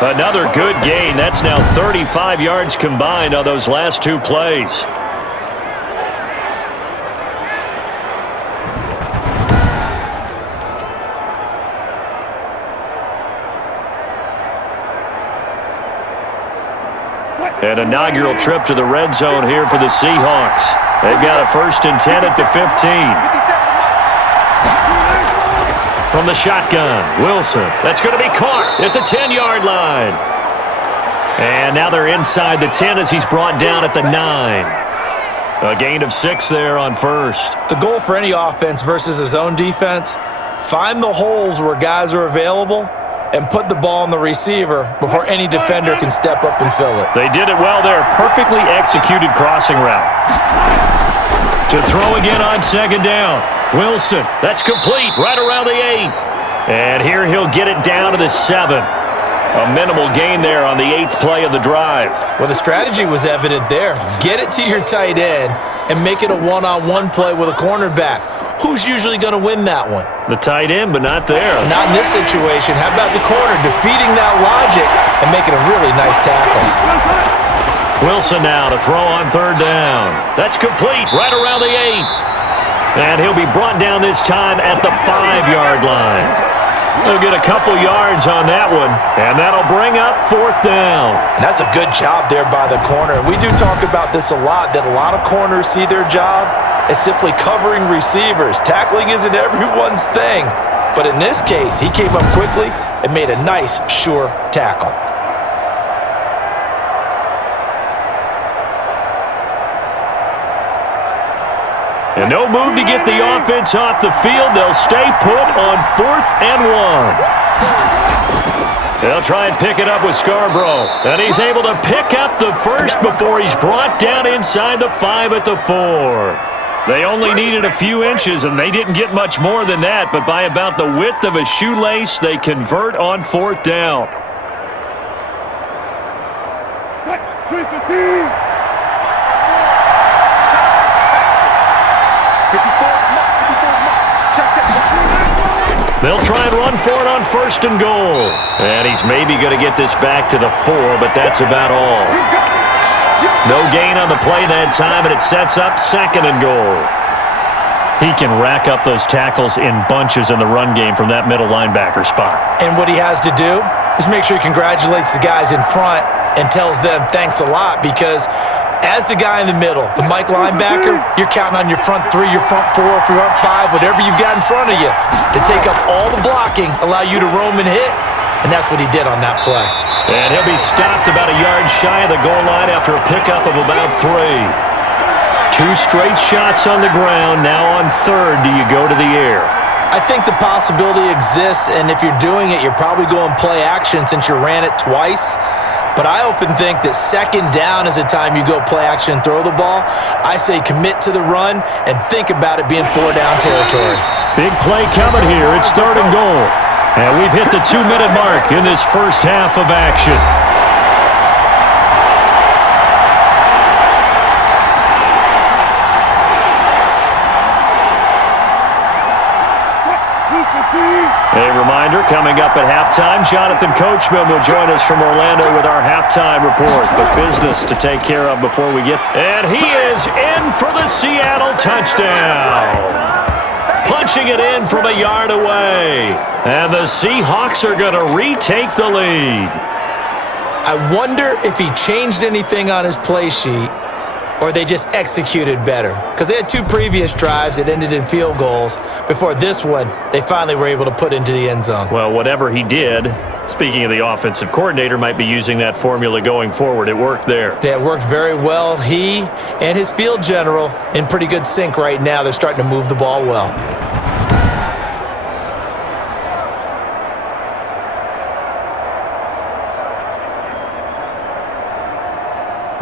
Another good gain. That's now 35 yards combined on those last two plays. An inaugural trip to the red zone here for the Seahawks. They've got a 1st and 10 at the 15. From the shotgun, Wilson. That's going to be caught at the 10-yard line. And now they're inside the 10 as he's brought down at the 9. A gain of 6 there on first. The goal for any offense versus his own defense, find the holes where guys are available and put the ball on the receiver before any defender can step up and fill it. They did it well there. Perfectly executed crossing route. To throw again on 2nd down. Wilson, that's complete right around the 8. And here he'll get it down to the 7. A minimal gain there on the 8th play of the drive. Well, the strategy was evident there. Get it to your tight end and make it a one-on-one play with a cornerback. Who's usually going to win that one? The tight end, but not there. Not in this situation. How about the corner defeating that logic and making a really nice tackle? Wilson now to throw on 3rd down. That's complete right around the 8. And he'll be brought down this time at the 5-yard line. He'll get a couple yards on that one, and that'll bring up 4th down. And that's a good job there by the corner. We do talk about this a lot, that a lot of corners see their job as simply covering receivers. Tackling isn't everyone's thing. But in this case, he came up quickly and made a nice, sure tackle. And no move to get the offense off the field. They'll stay put on 4th and 1. They'll try and pick it up with Scarborough. And he's able to pick up the first before he's brought down inside the 5 at the 4. They only needed a few inches, and they didn't get much more than that. But by about the width of a shoelace, they convert on 4th down. They'll try and run for it on 1st and goal. And he's maybe going to get this back to the 4, but that's about all. No gain on the play that time, and it sets up 2nd and goal. He can rack up those tackles in bunches in the run game from that middle linebacker spot. And what he has to do is make sure he congratulates the guys in front and tells them thanks a lot, because as the guy in the middle, the Mike linebacker, you're counting on your front 3, your front 4, your front 5, whatever you've got in front of you to take up all the blocking, allow you to roam and hit, and that's what he did on that play. And he'll be stopped about a yard shy of the goal line after a pickup of about 3. 2 straight shots on the ground. Now on 3rd, do you go to the air? I think the possibility exists, and if you're doing it, you're probably going play action since you ran it twice. But I often think that 2nd down is the time you go play action and throw the ball. I say commit to the run and think about it being 4-down territory. Big play coming here. It's 3rd and goal. And we've hit the 2-minute mark in this first half of action. A reminder, coming up at halftime, Jonathan Coachman will join us from Orlando with our halftime report. But business to take care of before we get... And he is in for the Seattle touchdown. Punching it in from a yard away. And the Seahawks are going to retake the lead. I wonder if he changed anything on his play sheet or they just executed better. Because they had 2 previous drives that ended in field goals. Before this one, they finally were able to put into the end zone. Well, whatever he did, speaking of the offensive coordinator, might be using that formula going forward. It worked there. That worked very well. He and his field general in pretty good sync right now. They're starting to move the ball well.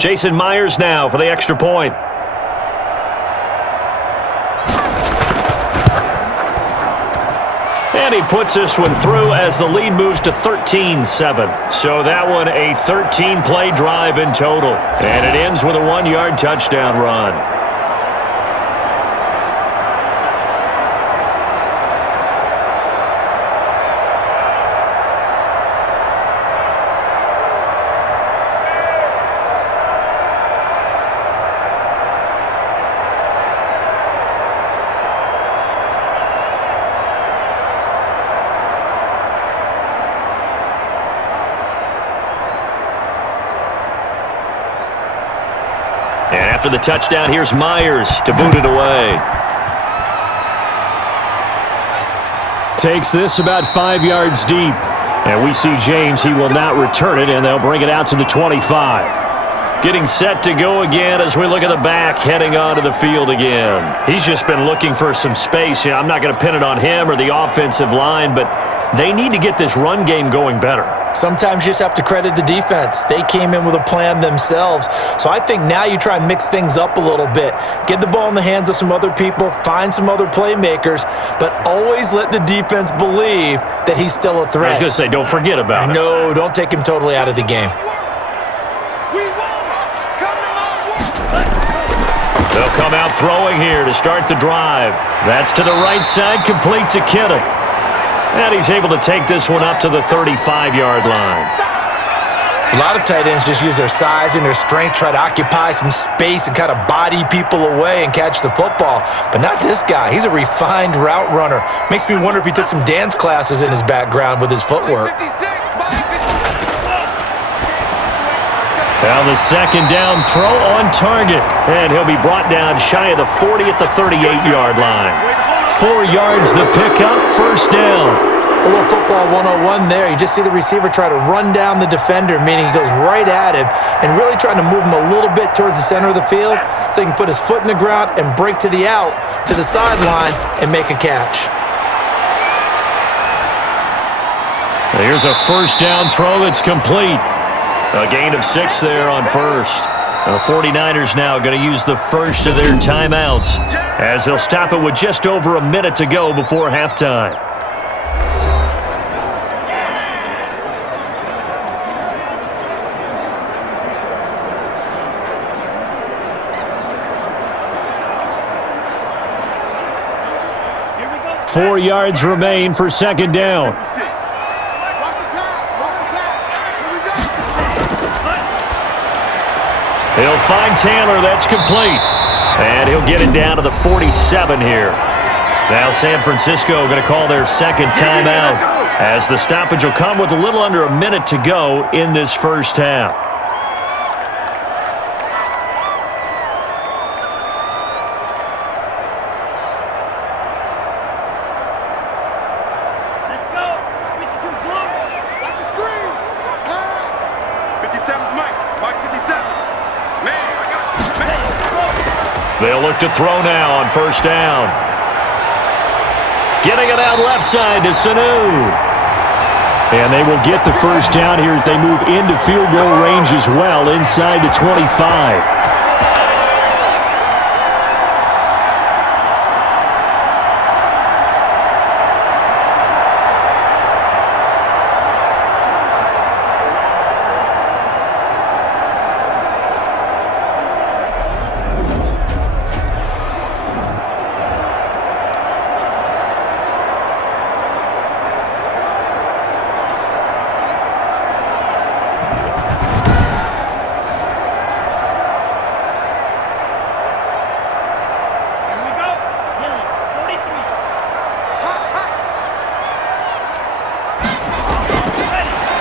Jason Myers now for the extra point. And he puts this one through as the lead moves to 13-7. So that one a 13-play drive in total. And it ends with a 1-yard touchdown run. And after the touchdown, here's Myers to boot it away. Takes this about 5 yards deep. And we see James, he will not return it, and they'll bring it out to the 25. Getting set to go again as we look at the back, heading onto the field again. He's just been looking for some space. I'm not going to pin it on him or the offensive line, but they need to get this run game going better. Sometimes you just have to credit the defense. They came in with a plan themselves. So I think now you try and mix things up a little bit. Get the ball in the hands of some other people, find some other playmakers, but always let the defense believe that he's still a threat. I was going to say, don't forget about it. No, don't take him totally out of the game. They'll come out throwing here to start the drive. That's to the right side, complete to Kittle. And he's able to take this one up to the 35-yard line. A lot of tight ends just use their size and their strength, try to occupy some space and kind of body people away and catch the football. But not this guy. He's a refined route runner. Makes me wonder if he took some dance classes in his background with his footwork. Now the second down throw on target. And he'll be brought down shy of the 40 at the 38-yard line. 4 yards the pickup, first down. A little football 101 there. You just see the receiver try to run down the defender, meaning he goes right at him and really trying to move him a little bit towards the center of the field so he can put his foot in the ground and break to the out, to the sideline, and make a catch. Here's a first down throw that's complete. A gain of 6 there on first. The 49ers now going to use the first of their timeouts as they'll stop it with just over a minute to go before halftime. Here we go. 4 yards remain for second down. He'll find Taylor. That's complete. And he'll get it down to the 47 here. Now San Francisco going to call their second timeout as the stoppage will come with a little under a minute to go in this first half. Let's go. 52 blue. Watch the screen. Pass. 57's Mike. Mike 57. Man, I got you. Man. They'll look to throw now on first down. Getting it out left side to Sanu. And they will get the first down here as they move into field goal range as well, inside the 25.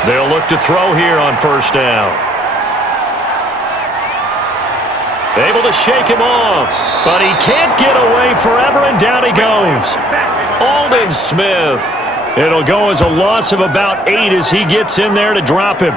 They'll look to throw here on first down. Able to shake him off, but he can't get away forever, and down he goes. Aldon Smith. It'll go as a loss of about 8 as he gets in there to drop him.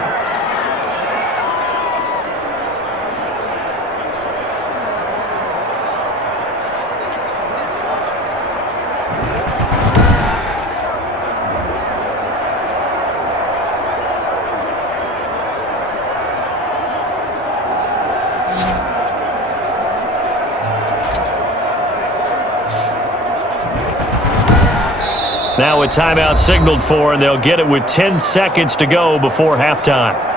Now a timeout signaled for, and they'll get it with 10 seconds to go before halftime.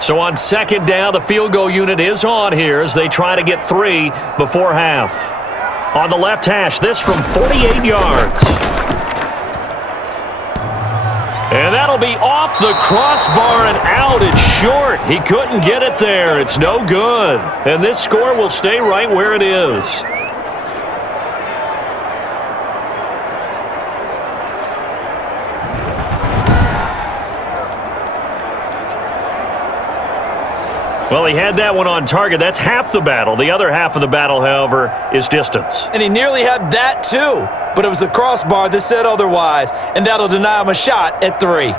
So on second down, the field goal unit is on here as they try to get 3 before half. On the left hash, this from 48 yards. And that'll be off the crossbar and out. It's short. He couldn't get it there. It's no good. And this score will stay right where it is. Well, he had that one on target. That's half the battle. The other half of the battle, however, is distance. And he nearly had that too, but it was the crossbar that said otherwise, and that'll deny him a shot at 3.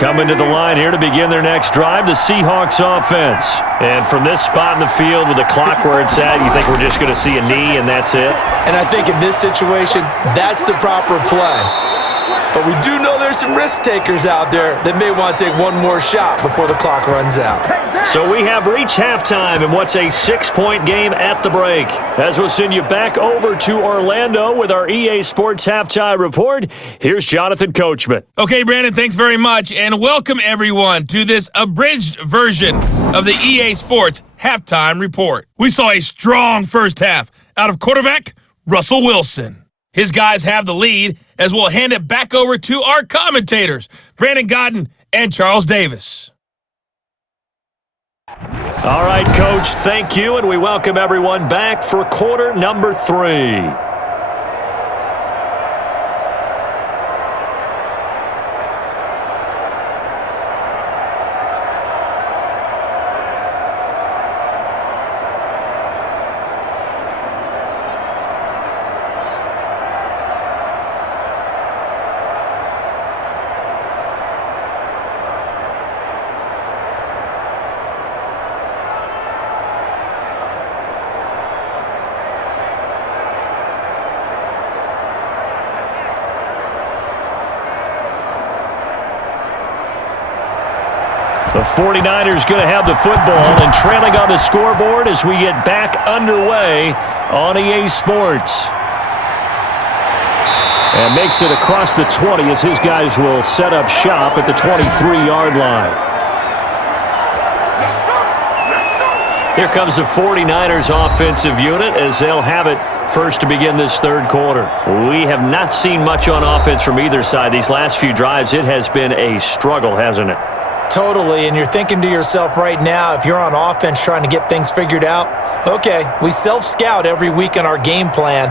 Coming to the line here to begin their next drive, the Seahawks offense. And from this spot in the field with the clock where it's at, you think we're just going to see a knee and that's it? And I think in this situation, that's the proper play. But we do know there's some risk takers out there that may want to take one more shot before the clock runs out. So we have reached halftime in what's a 6-point game at the break. As we'll send you back over to Orlando with our EA Sports Halftime Report, here's Jonathan Coachman. Okay, Brandon, thanks very much, and welcome everyone to this abridged version of the EA Sports Halftime Report. We saw a strong first half out of quarterback Russell Wilson. His guys have the lead as we'll hand it back over to our commentators, Brandon Godden and Charles Davis. All right, Coach, thank you, and we welcome everyone back for quarter number 3. The 49ers going to have the football and trailing on the scoreboard as we get back underway on EA Sports. And makes it across the 20 as his guys will set up shop at the 23-yard line. Here comes the 49ers offensive unit as they'll have it first to begin this third quarter. We have not seen much on offense from either side. These last few drives, it has been a struggle, hasn't it? Totally, and you're thinking to yourself right now, if you're on offense trying to get things figured out, okay, we self-scout every week on our game plan.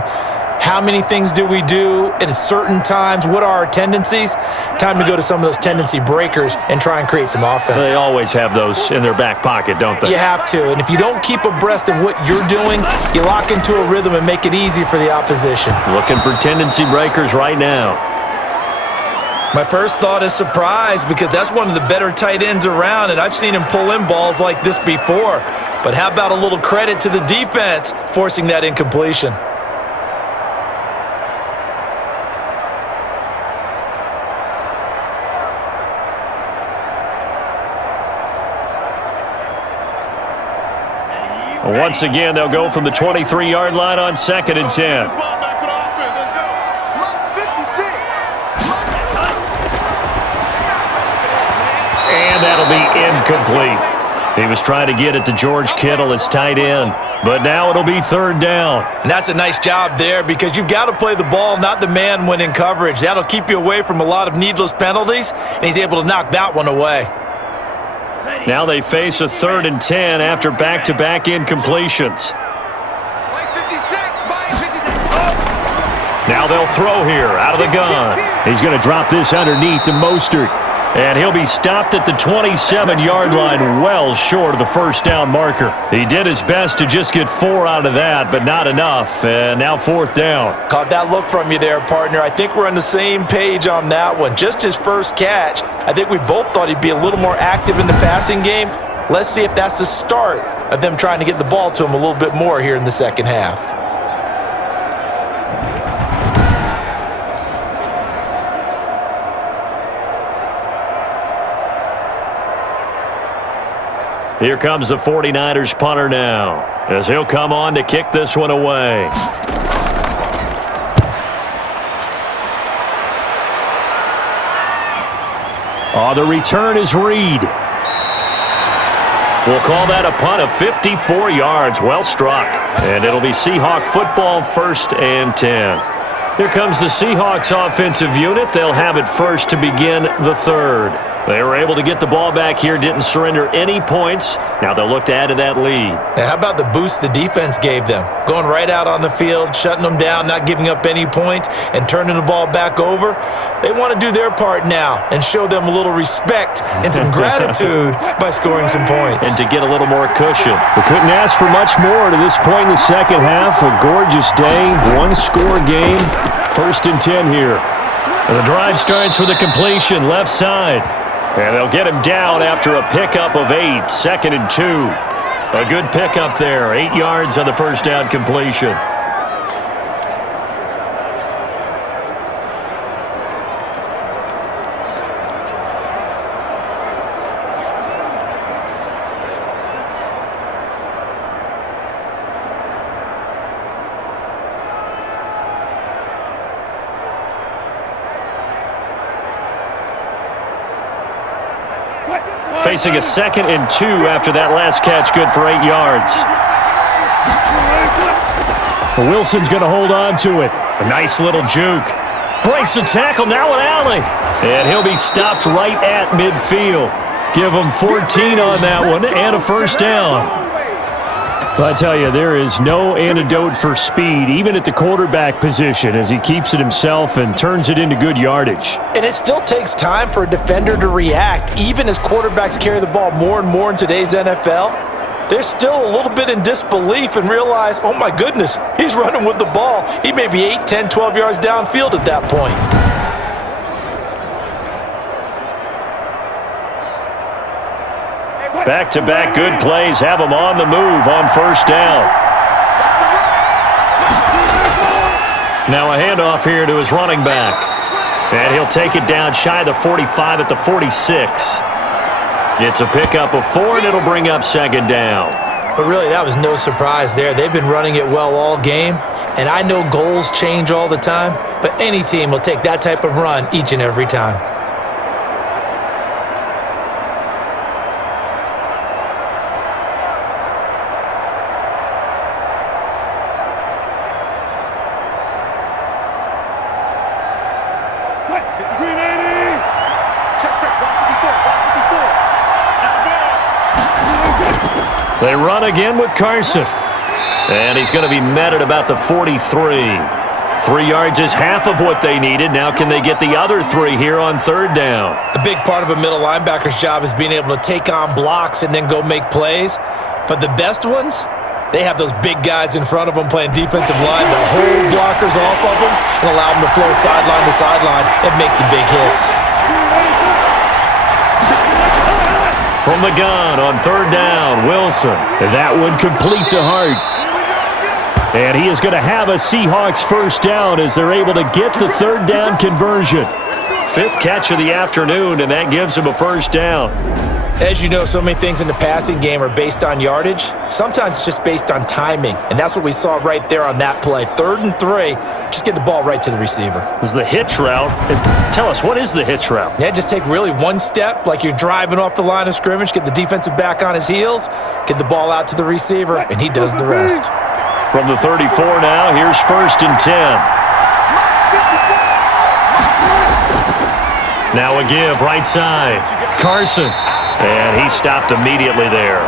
How many things do we do at certain times? What are our tendencies? Time to go to some of those tendency breakers and try and create some offense. They always have those in their back pocket, don't they? You have to, and if you don't keep abreast of what you're doing, you lock into a rhythm and make it easy for the opposition. Looking for tendency breakers right now. My first thought is surprise because that's one of the better tight ends around, and I've seen him pull in balls like this before. But how about a little credit to the defense forcing that incompletion? Once again, they'll go from the 23-yard line on 2nd and 10. And that'll be incomplete. He was trying to get it to George Kittle as tight end, but now it'll be 3rd down. And that's a nice job there because you've got to play the ball, not the man when in coverage. That'll keep you away from a lot of needless penalties, and he's able to knock that one away. Now they face a 3rd and 10 after back-to-back incompletions. Now they'll throw here out of the gun. He's going to drop this underneath to Mostert. And he'll be stopped at the 27-yard line, well short of the first down marker. He did his best to just get 4 out of that, but not enough. And now 4th down. Caught that look from you there, partner. I think we're on the same page on that one. Just his first catch. I think we both thought he'd be a little more active in the passing game. Let's see if that's the start of them trying to get the ball to him a little bit more here in the second half. Here comes the 49ers punter now, as he'll come on to kick this one away. The return is Reed. We'll call that a punt of 54 yards. Well struck. And it'll be Seahawk football, 1st and 10. Here comes the Seahawks offensive unit. They'll have it first to begin the 3rd. They were able to get the ball back here, didn't surrender any points. Now they'll look to add to that lead. Now, how about the boost the defense gave them? Going right out on the field, shutting them down, not giving up any points, and turning the ball back over. They want to do their part now and show them a little respect and some gratitude by scoring some points. And to get a little more cushion. We couldn't ask for much more to this point in the second half. A gorgeous day, one-score game, 1st and 10 here. And the drive starts with a completion, left side. And they'll get him down after a pickup of 8, 2nd and 2. A good pickup there, 8 yards on the first down completion. Facing a 2nd and 2 after that last catch, good for 8 yards. Wilson's going to hold on to it. A nice little juke. Breaks the tackle, now an alley. And he'll be stopped right at midfield. Give him 14 on that one and a first down. But I tell you, there is no antidote for speed, even at the quarterback position, as he keeps it himself and turns it into good yardage. And it still takes time for a defender to react, even as quarterbacks carry the ball more and more in today's NFL. They're still a little bit in disbelief and realize, oh my goodness, he's running with the ball. He may be 8, 10, 12 yards downfield at that point. Back-to-back good plays have him on the move on first down. Now a handoff here to his running back. And he'll take it down shy of the 45 at the 46. It's a pickup of 4, and it'll bring up 2nd down. But really, that was no surprise there. They've been running it well all game. And I know goals change all the time, but any team will take that type of run each and every time. They run again with Carson. And he's going to be met at about the 43. 3 yards is half of what they needed. Now can they get the other 3 here on 3rd down? A big part of a middle linebacker's job is being able to take on blocks and then go make plays. But the best ones, they have those big guys in front of them playing defensive line that hold blockers off of them and allow them to flow sideline to sideline and make the big hits. From the gun on 3rd down, Wilson. And that one complete to Hart. And he is going to have a Seahawks first down as they're able to get the 3rd down conversion. 5th catch of the afternoon, and that gives him a first down. As you know, so many things in the passing game are based on yardage. Sometimes it's just based on timing, and that's what we saw right there on that play. 3rd and 3, just get the ball right to the receiver. This is the hitch route. Tell us, what is the hitch route? Yeah, just take really one step, like you're driving off the line of scrimmage, get the defensive back on his heels, get the ball out to the receiver, and he does the rest. From the 34 now, here's 1st and 10. Now a give, right side. Carson. And he stopped immediately there.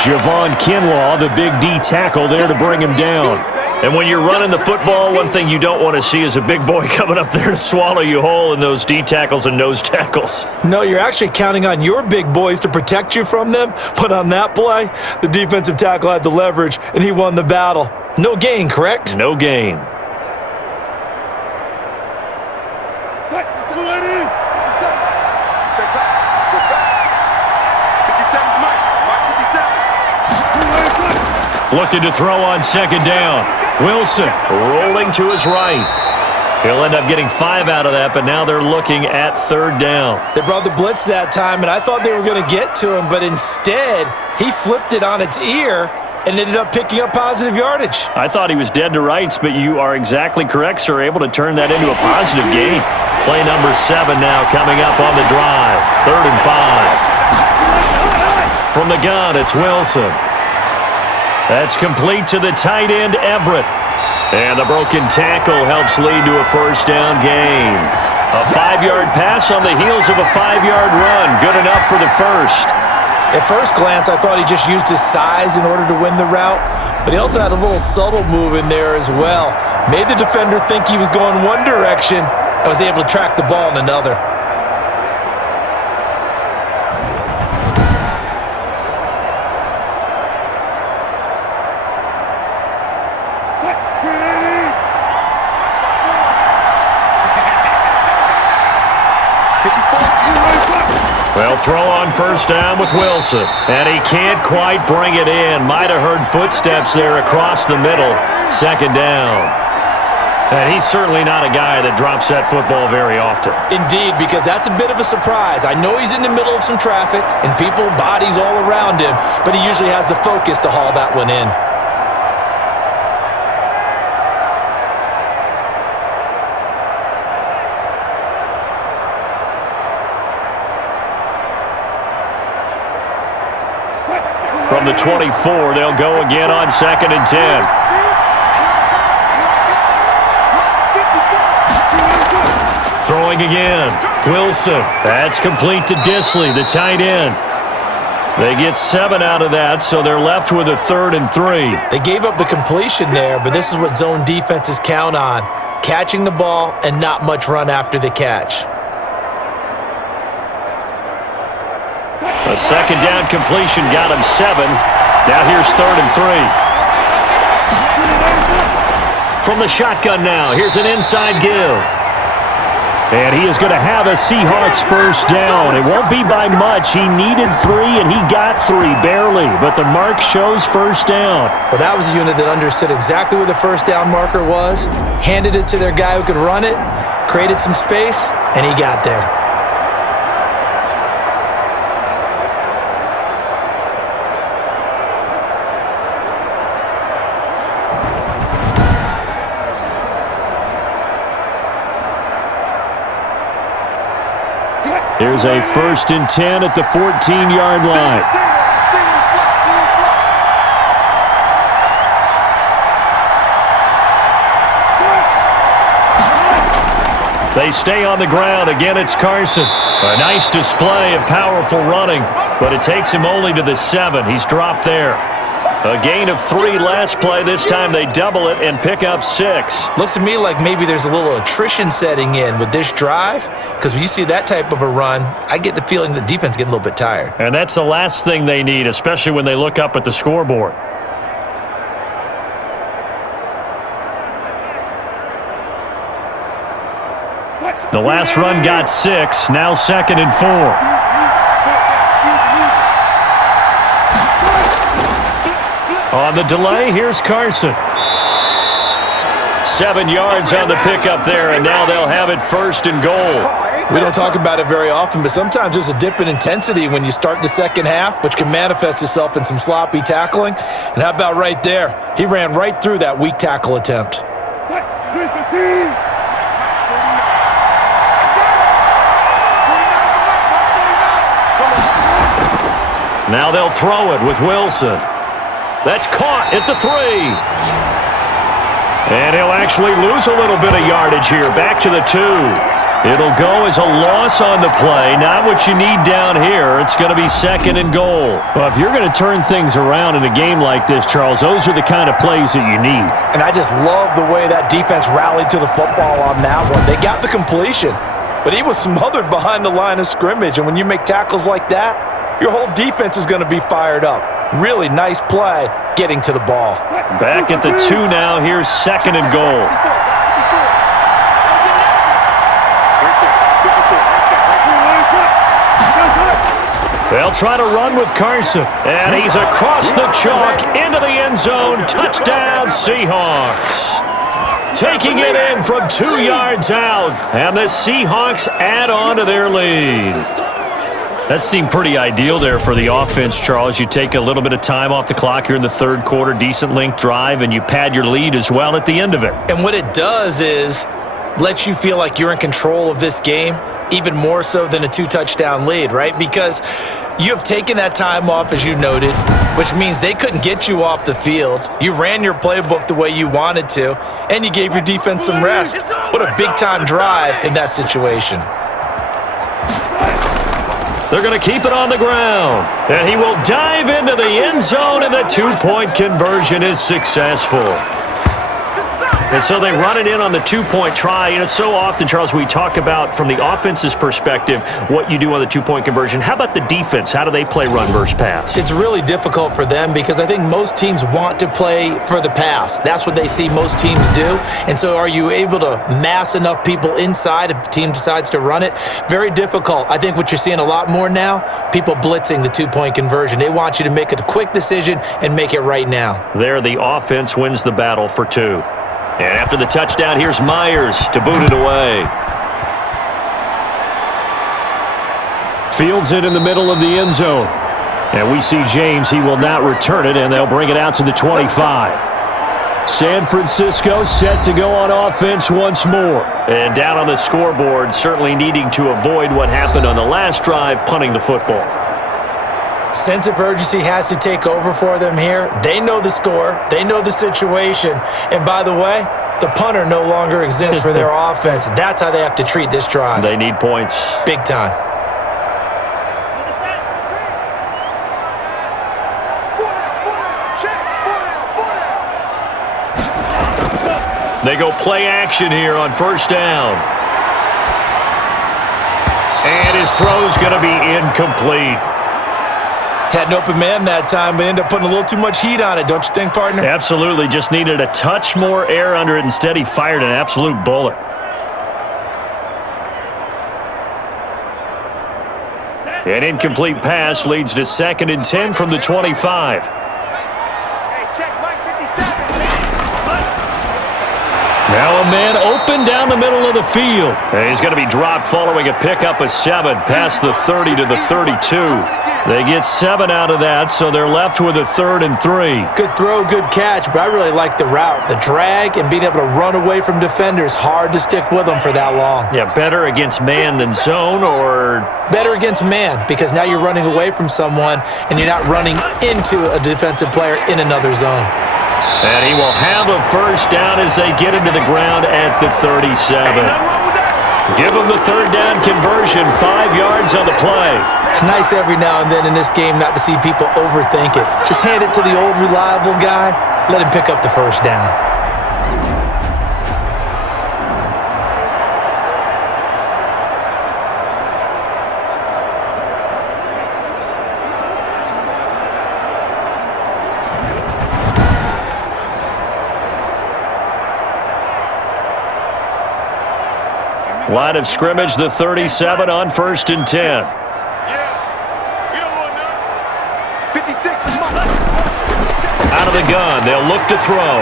Javon Kinlaw, the big D tackle there to bring him down. And when you're running the football, one thing you don't want to see is a big boy coming up there to swallow you whole in those D tackles and nose tackles. No, you're actually counting on your big boys to protect you from them. But on that play, the defensive tackle had the leverage, and he won the battle. No gain, correct? No gain. Looking to throw on 2nd down. Wilson rolling to his right. He'll end up getting 5 out of that, but now they're looking at 3rd down. They brought the blitz that time, and I thought they were going to get to him, but instead, he flipped it on its ear and ended up picking up positive yardage. I thought he was dead to rights, but you are exactly correct, sir. Able to turn that into a positive gain. Play number 7 now coming up on the drive. 3rd and 5. From the gun, it's Wilson. That's complete to the tight end, Everett. And the broken tackle helps lead to a 1st down gain. A 5-yard pass on the heels of a 5-yard run. Good enough for the first. At first glance, I thought he just used his size in order to win the route, but he also had a little subtle move in there as well. Made the defender think he was going one direction and was able to track the ball in another. Well, throw on 1st down with Wilson. And he can't quite bring it in. Might have heard footsteps there across the middle. 2nd down. And he's certainly not a guy that drops that football very often. Indeed, because that's a bit of a surprise. I know he's in the middle of some traffic and people, bodies all around him, but he usually has the focus to haul that one in. From the 24, they'll go again on 2nd and 10. Throwing again. Wilson. That's complete to Disley, the tight end. They get 7 out of that, so they're left with a 3rd and 3. They gave up the completion there, but this is what zone defenses count on. Catching the ball and not much run after the catch. A 2nd down completion got him 7. Now here's 3rd and 3. From the shotgun now, here's an inside give. And he is going to have a Seahawks 1st down. It won't be by much. He needed 3, and he got 3, barely. But the mark shows 1st down. Well, that was a unit that understood exactly where the 1st down marker was, handed it to their guy who could run it, created some space, and he got there. Here's a 1st and 10 at the 14-yard line. They stay on the ground. Again, it's Carson. A nice display of powerful running, but it takes him only to the 7. He's dropped there. A gain of 3 last play. This time they double it and pick up 6. Looks to me like maybe there's a little attrition setting in with this drive, because when you see that type of a run, I get the feeling the defense getting a little bit tired. And that's the last thing they need, especially when they look up at the scoreboard. The last run got 6. Now 2nd and 4. On the delay, here's Carson. 7 yards on the pickup there, and now they'll have it 1st and goal. We don't talk about it very often, but sometimes there's a dip in intensity when you start the second half, which can manifest itself in some sloppy tackling. And how about right there? He ran right through that weak tackle attempt. Now they'll throw it with Wilson. That's caught at the 3. And he'll actually lose a little bit of yardage here. Back to the 2. It'll go as a loss on the play. Not what you need down here. It's going to be 2nd and goal. Well, if you're going to turn things around in a game like this, Charles, those are the kind of plays that you need. And I just love the way that defense rallied to the football on that one. They got the completion, but he was smothered behind the line of scrimmage. And when you make tackles like that, your whole defense is going to be fired up. Really nice play getting to the ball. Back at the 2 now. Here's 2nd and goal. They'll try to run with Carson. And he's across the chalk into the end zone. Touchdown, Seahawks. taking it in from 2 yards out. And the Seahawks add on to their lead. That seemed pretty ideal there for the offense, Charles. You take a little bit of time off the clock here in the third quarter, decent length drive, and you pad your lead as well at the end of it. And what it does is let you feel like you're in control of this game, even more so than a 2-touchdown lead, right? Because you have taken that time off, as you noted, which means they couldn't get you off the field. You ran your playbook the way you wanted to, and you gave your defense some rest. What a big-time drive in that situation. They're going to keep it on the ground. And he will dive into the end zone, and the 2-point conversion is successful. And so they run it in on the 2-point try. And it's so often, Charles, we talk about from the offense's perspective what you do on the 2-point conversion. How about the defense? How do they play run versus pass? It's really difficult for them because I think most teams want to play for the pass. That's what they see most teams do. And so are you able to mass enough people inside if the team decides to run it? Very difficult. I think what you're seeing a lot more now, people blitzing the 2-point conversion. They want you to make a quick decision and make it right now. There, the offense wins the battle for 2. And after the touchdown, here's Myers to boot it away. Fields it in the middle of the end zone. And we see James. He will not return it, and they'll bring it out to the 25. San Francisco set to go on offense once more. And down on the scoreboard, certainly needing to avoid what happened on the last drive, punting the football. Sense of urgency has to take over for them here. They know the score. They know the situation. And by the way, the punter no longer exists for their offense. That's how they have to treat this drive. They need points. Big time. They go play action here on first down. And his throw's going to be incomplete. Had an open man that time, but ended up putting a little too much heat on it, don't you think, partner? Absolutely. Just needed a touch more air under it. Instead, he fired an absolute bullet. An incomplete pass leads to 2nd and 10 from the 25. Now a man open down the middle of the field. And he's going to be dropped following a pickup of 7 past the 30 to the 32. They get 7 out of that, so they're left with a 3rd and 3. Good throw, good catch, but I really like the route. The drag and being able to run away from defenders, hard to stick with them for that long. Yeah, better against man than zone, or? Better against man, because now you're running away from someone and you're not running into a defensive player in another zone. And he will have a first down as they get into the ground at the 37. Give him the 3rd down conversion, 5 yards on the play. It's nice every now and then in this game not to see people overthink it. Just hand it to the old reliable guy, let him pick up the first down. Line of scrimmage, the 37 on 1st and 10. Out of the gun, they'll look to throw.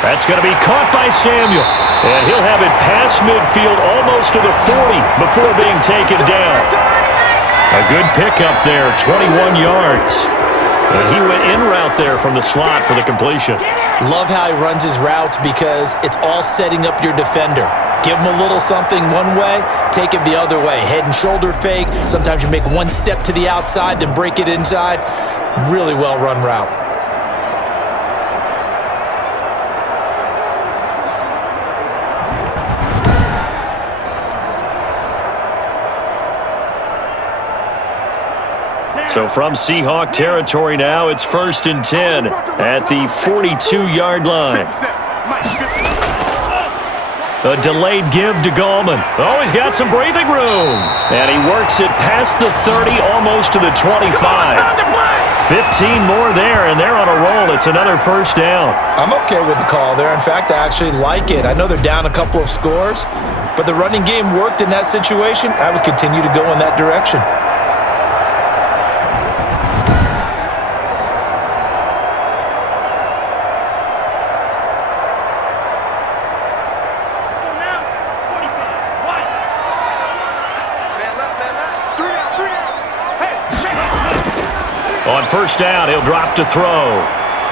That's going to be caught by Samuel. And he'll have it past midfield almost to the 40 before being taken down. A good pickup there, 21 yards. And he went in route there from the slot for the completion. Love how he runs his routes because it's all setting up your defender. Give him a little something one way, take it the other way. Head and shoulder fake. Sometimes you make one step to the outside, then break it inside. Really well run route. So from Seahawk territory now, it's 1st and 10 at the 42-yard line. A delayed give to Gallman. Oh, he's got some breathing room. And he works it past the 30, almost to the 25. 15 more there, and they're on a roll. It's another first down. I'm okay with the call there. In fact, I actually like it. I know they're down a couple of scores, but the running game worked in that situation. I would continue to go in that direction. On first down, he'll drop to throw.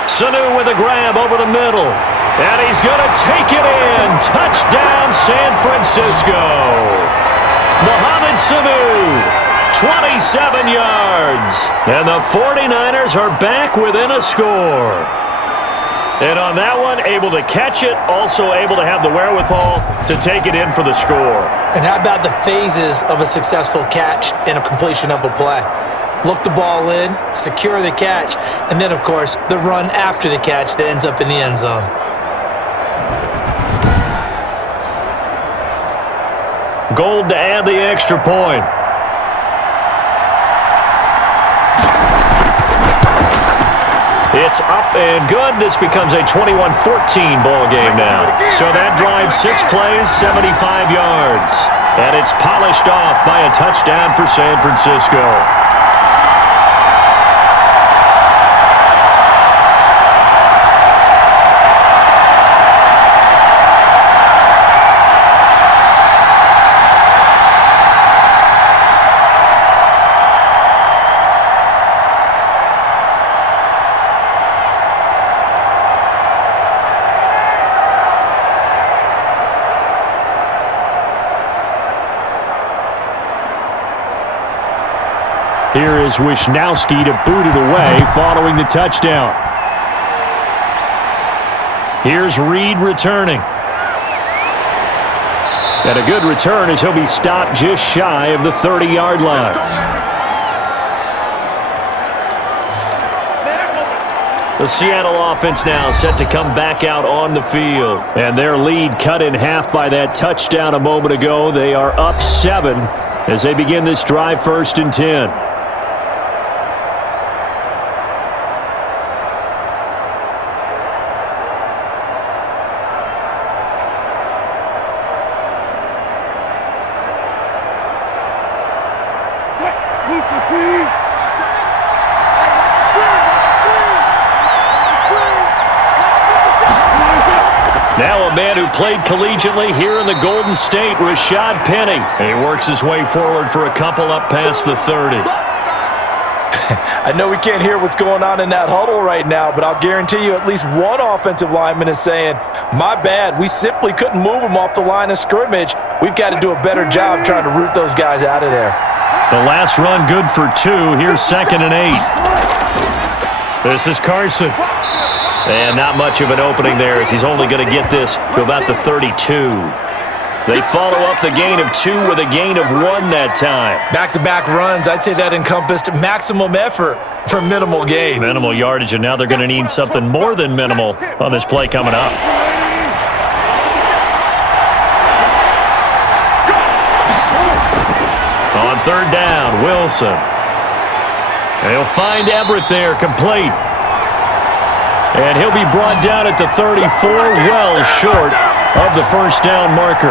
Sanu with a grab over the middle. And he's going to take it in. Touchdown, San Francisco. Mohamed Sanu, 27 yards. And the 49ers are back within a score. And on that one, able to catch it, also able to have the wherewithal to take it in for the score. And how about the phases of a successful catch and a completion of a play? Look the ball in, secure the catch, and then, of course, the run after the catch that ends up in the end zone. Gold to add the extra point. It's up and good. This becomes a 21-14 ball game now. So that drives 6 plays, 75 yards. And it's polished off by a touchdown for San Francisco. Here is Wisnowski to boot it away following the touchdown. Here's Reed returning. And a good return as he'll be stopped just shy of the 30-yard line. The Seattle offense now set to come back out on the field. And their lead cut in half by that touchdown a moment ago. They are up 7 as they begin this drive 1st and 10. Now a man who played collegiately here in the Golden State, Rashad Penny. And he works his way forward for a couple up past the 30. I know we can't hear what's going on in that huddle right now, but I'll guarantee you at least one offensive lineman is saying, my bad, we simply couldn't move him off the line of scrimmage. We've got to do a better job trying to root those guys out of there. The last run good for 2. Here's 2nd and 8. This is Carson. And not much of an opening there as he's only going to get this to about the 32. They follow up the gain of 2 with a gain of 1 that time. Back-to-back runs, I'd say that encompassed maximum effort for minimal gain. Minimal yardage, and now they're going to need something more than minimal on this play coming up. On 3rd down, Wilson. They'll find Everett there, complete. And he'll be brought down at the 34, well short of the first down marker.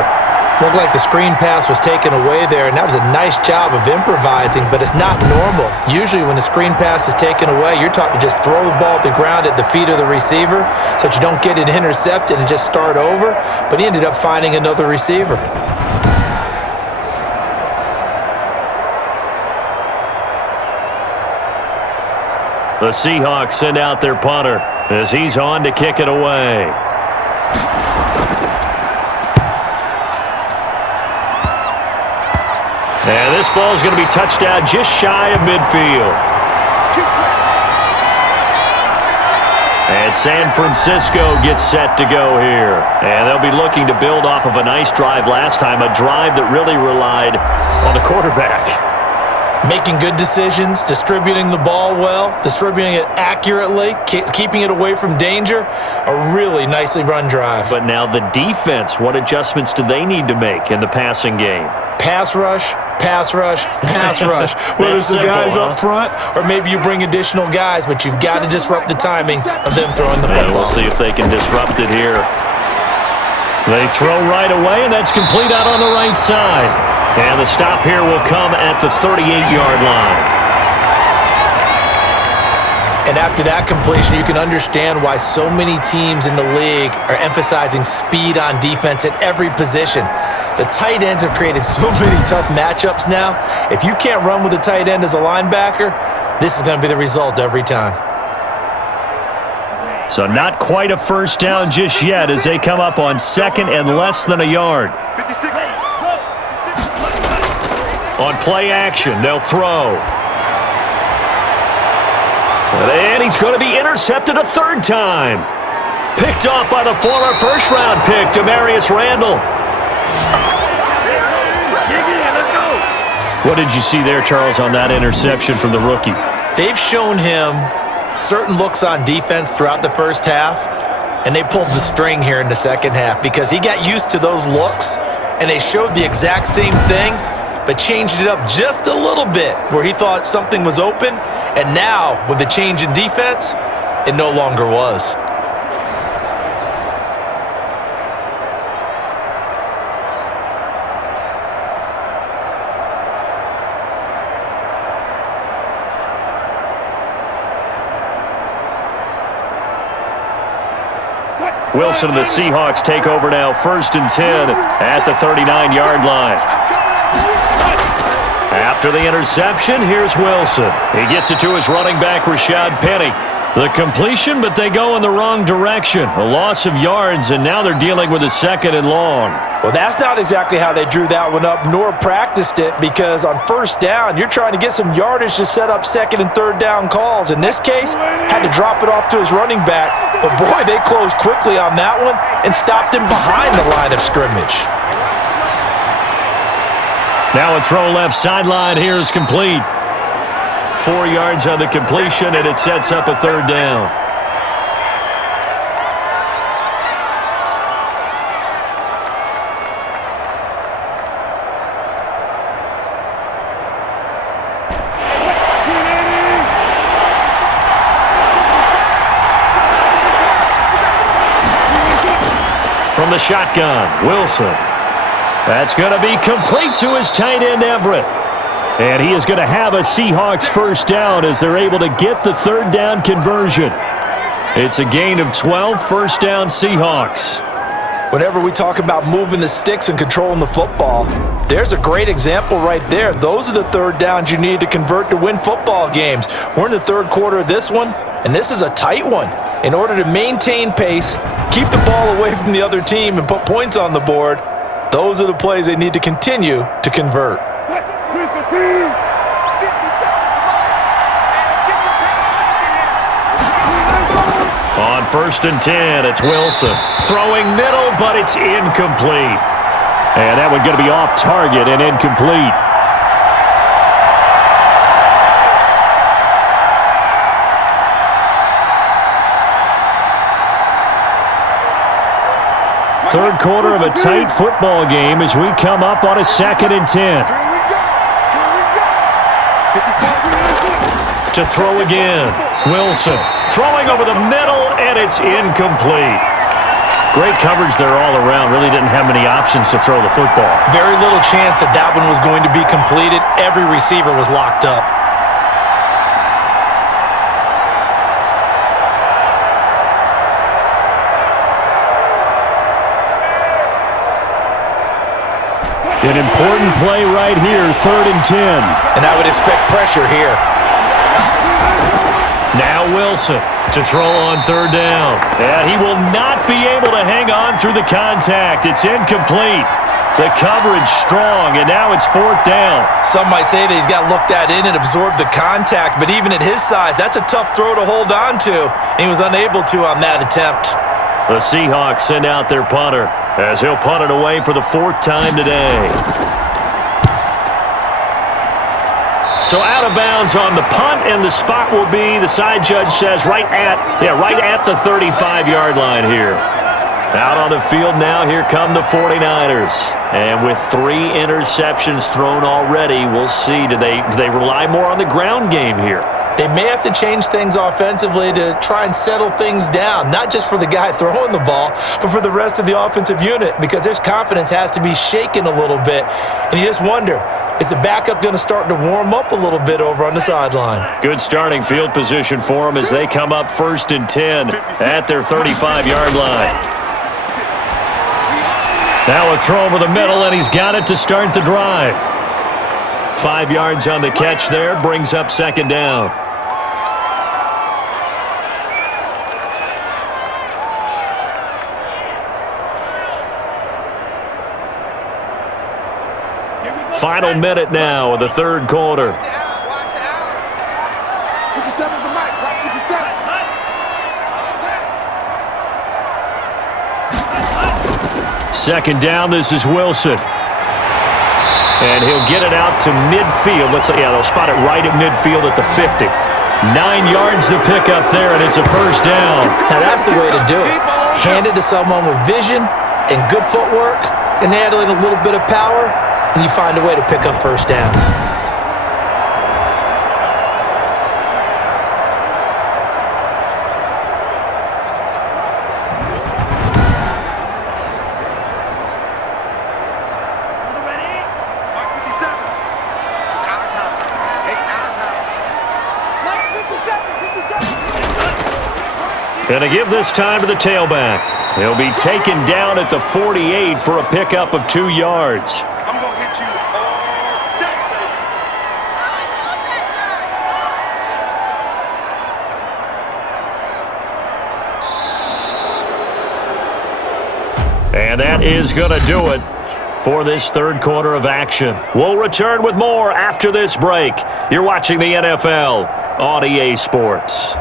Looked like the screen pass was taken away there, and that was a nice job of improvising, but it's not normal. Usually when the screen pass is taken away, you're taught to just throw the ball at the ground at the feet of the receiver so that you don't get it intercepted and just start over, but he ended up finding another receiver. The Seahawks send out their punter as he's on to kick it away. And this ball is going to be touched out just shy of midfield. And San Francisco gets set to go here. And they'll be looking to build off of a nice drive last time, a drive that really relied on the quarterback. Making good decisions, distributing the ball well, distributing it accurately, keeping it away from danger. A really nicely run drive. But now the defense, what adjustments do they need to make in the passing game? Pass rush, pass rush, pass rush. Whether it's the guys up front or maybe you bring additional guys, but you've got to disrupt the timing of them throwing the football. And we'll see if they can disrupt it here. They throw right away, and that's complete out on the right side. And the stop here will come at the 38-yard line. And after that completion, you can understand why so many teams in the league are emphasizing speed on defense at every position. The tight ends have created so many tough matchups now. If you can't run with a tight end as a linebacker, this is going to be the result every time. So not quite a first down just yet as they come up on second and less than a yard. 56. On play action, they'll throw. And he's going to be intercepted a third time. Picked off by the former first-round pick, Demarius Randall. What did you see there, Charles, on that interception from the rookie? They've shown him certain looks on defense throughout the first half, and they pulled the string here in the second half because he got used to those looks, and they showed the exact same thing, but changed it up just a little bit where he thought something was open, and now, with the change in defense, it no longer was. Wilson and the Seahawks take over now, 1st and 10 at the 39-yard line. After the interception, here's Wilson. He gets it to his running back, Rashad Penny. The completion, but they go in the wrong direction. A loss of yards, and now they're dealing with a 2nd and long. Well, that's not exactly how they drew that one up, nor practiced it, because on first down, you're trying to get some yardage to set up 2nd and 3rd down calls. In this case, had to drop it off to his running back, but boy, they closed quickly on that one and stopped him behind the line of scrimmage. Now a throw left sideline here is complete. 4 yards on the completion, and it sets up a 3rd down. From the shotgun, Wilson. That's going to be complete to his tight end, Everett. And he is going to have a Seahawks first down as they're able to get the 3rd down conversion. It's a gain of 12, first down Seahawks. Whenever we talk about moving the sticks and controlling the football, there's a great example right there. Those are the 3rd downs you need to convert to win football games. We're in the 3rd quarter of this one, and this is a tight one. In order to maintain pace, keep the ball away from the other team, and put points on the board, those are the plays they need to continue to convert. On 1st and 10, it's Wilson. Throwing middle, but it's incomplete. And that one going to be off target and incomplete. Third quarter of a tight football game as we come up on a 2nd and 10. To throw again, Wilson throwing over the middle, and it's incomplete. Great coverage there all around. Really didn't have many options to throw the football. Very little chance that that one was going to be completed. Every receiver was locked up. An important play right here, 3rd and 10. And I would expect pressure here. Now Wilson to throw on 3rd down. And he will not be able to hang on through the contact. It's incomplete. The coverage strong, and now it's 4th down. Some might say that he's got to look that in and absorb the contact, but even at his size, that's a tough throw to hold on to. And he was unable to on that attempt. The Seahawks send out their punter as he'll punt it away for the 4th time today. So out of bounds on the punt, and the spot will be, the side judge says, right at the 35-yard line here. Out on the field now, here come the 49ers. And with 3 interceptions thrown already, we'll see, do they rely more on the ground game here? They may have to change things offensively to try and settle things down, not just for the guy throwing the ball, but for the rest of the offensive unit, because their confidence has to be shaken a little bit. And you just wonder, is the backup going to start to warm up a little bit over on the sideline? Good starting field position for them as they come up 1st and 10 at their 35-yard line. Now a throw over the middle, and he's got it to start the drive. 5 yards on the catch there, brings up 2nd down. final minute now of the third quarter. Watch the out. 57's the mic. Right, 57. Second down, this is Wilson. And he'll get it out to midfield. They'll spot it right at midfield at the 50. 9 yards to pick up there, and it's a first down. Now that's the way to do it. Hand it to someone with vision and good footwork and add in a little bit of power, and you find a way to pick up first downs. Going to give this time to the tailback. He'll be taken down at the 48 for a pickup of 2 yards. I'm going to hit you all day, baby. And that is going to do it for this third quarter of action. We'll return with more after this break. You're watching the NFL on EA Sports.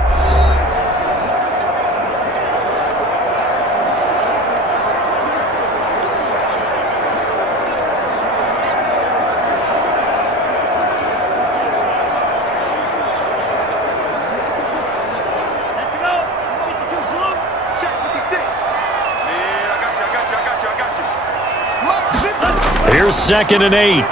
Here's 2nd and 8.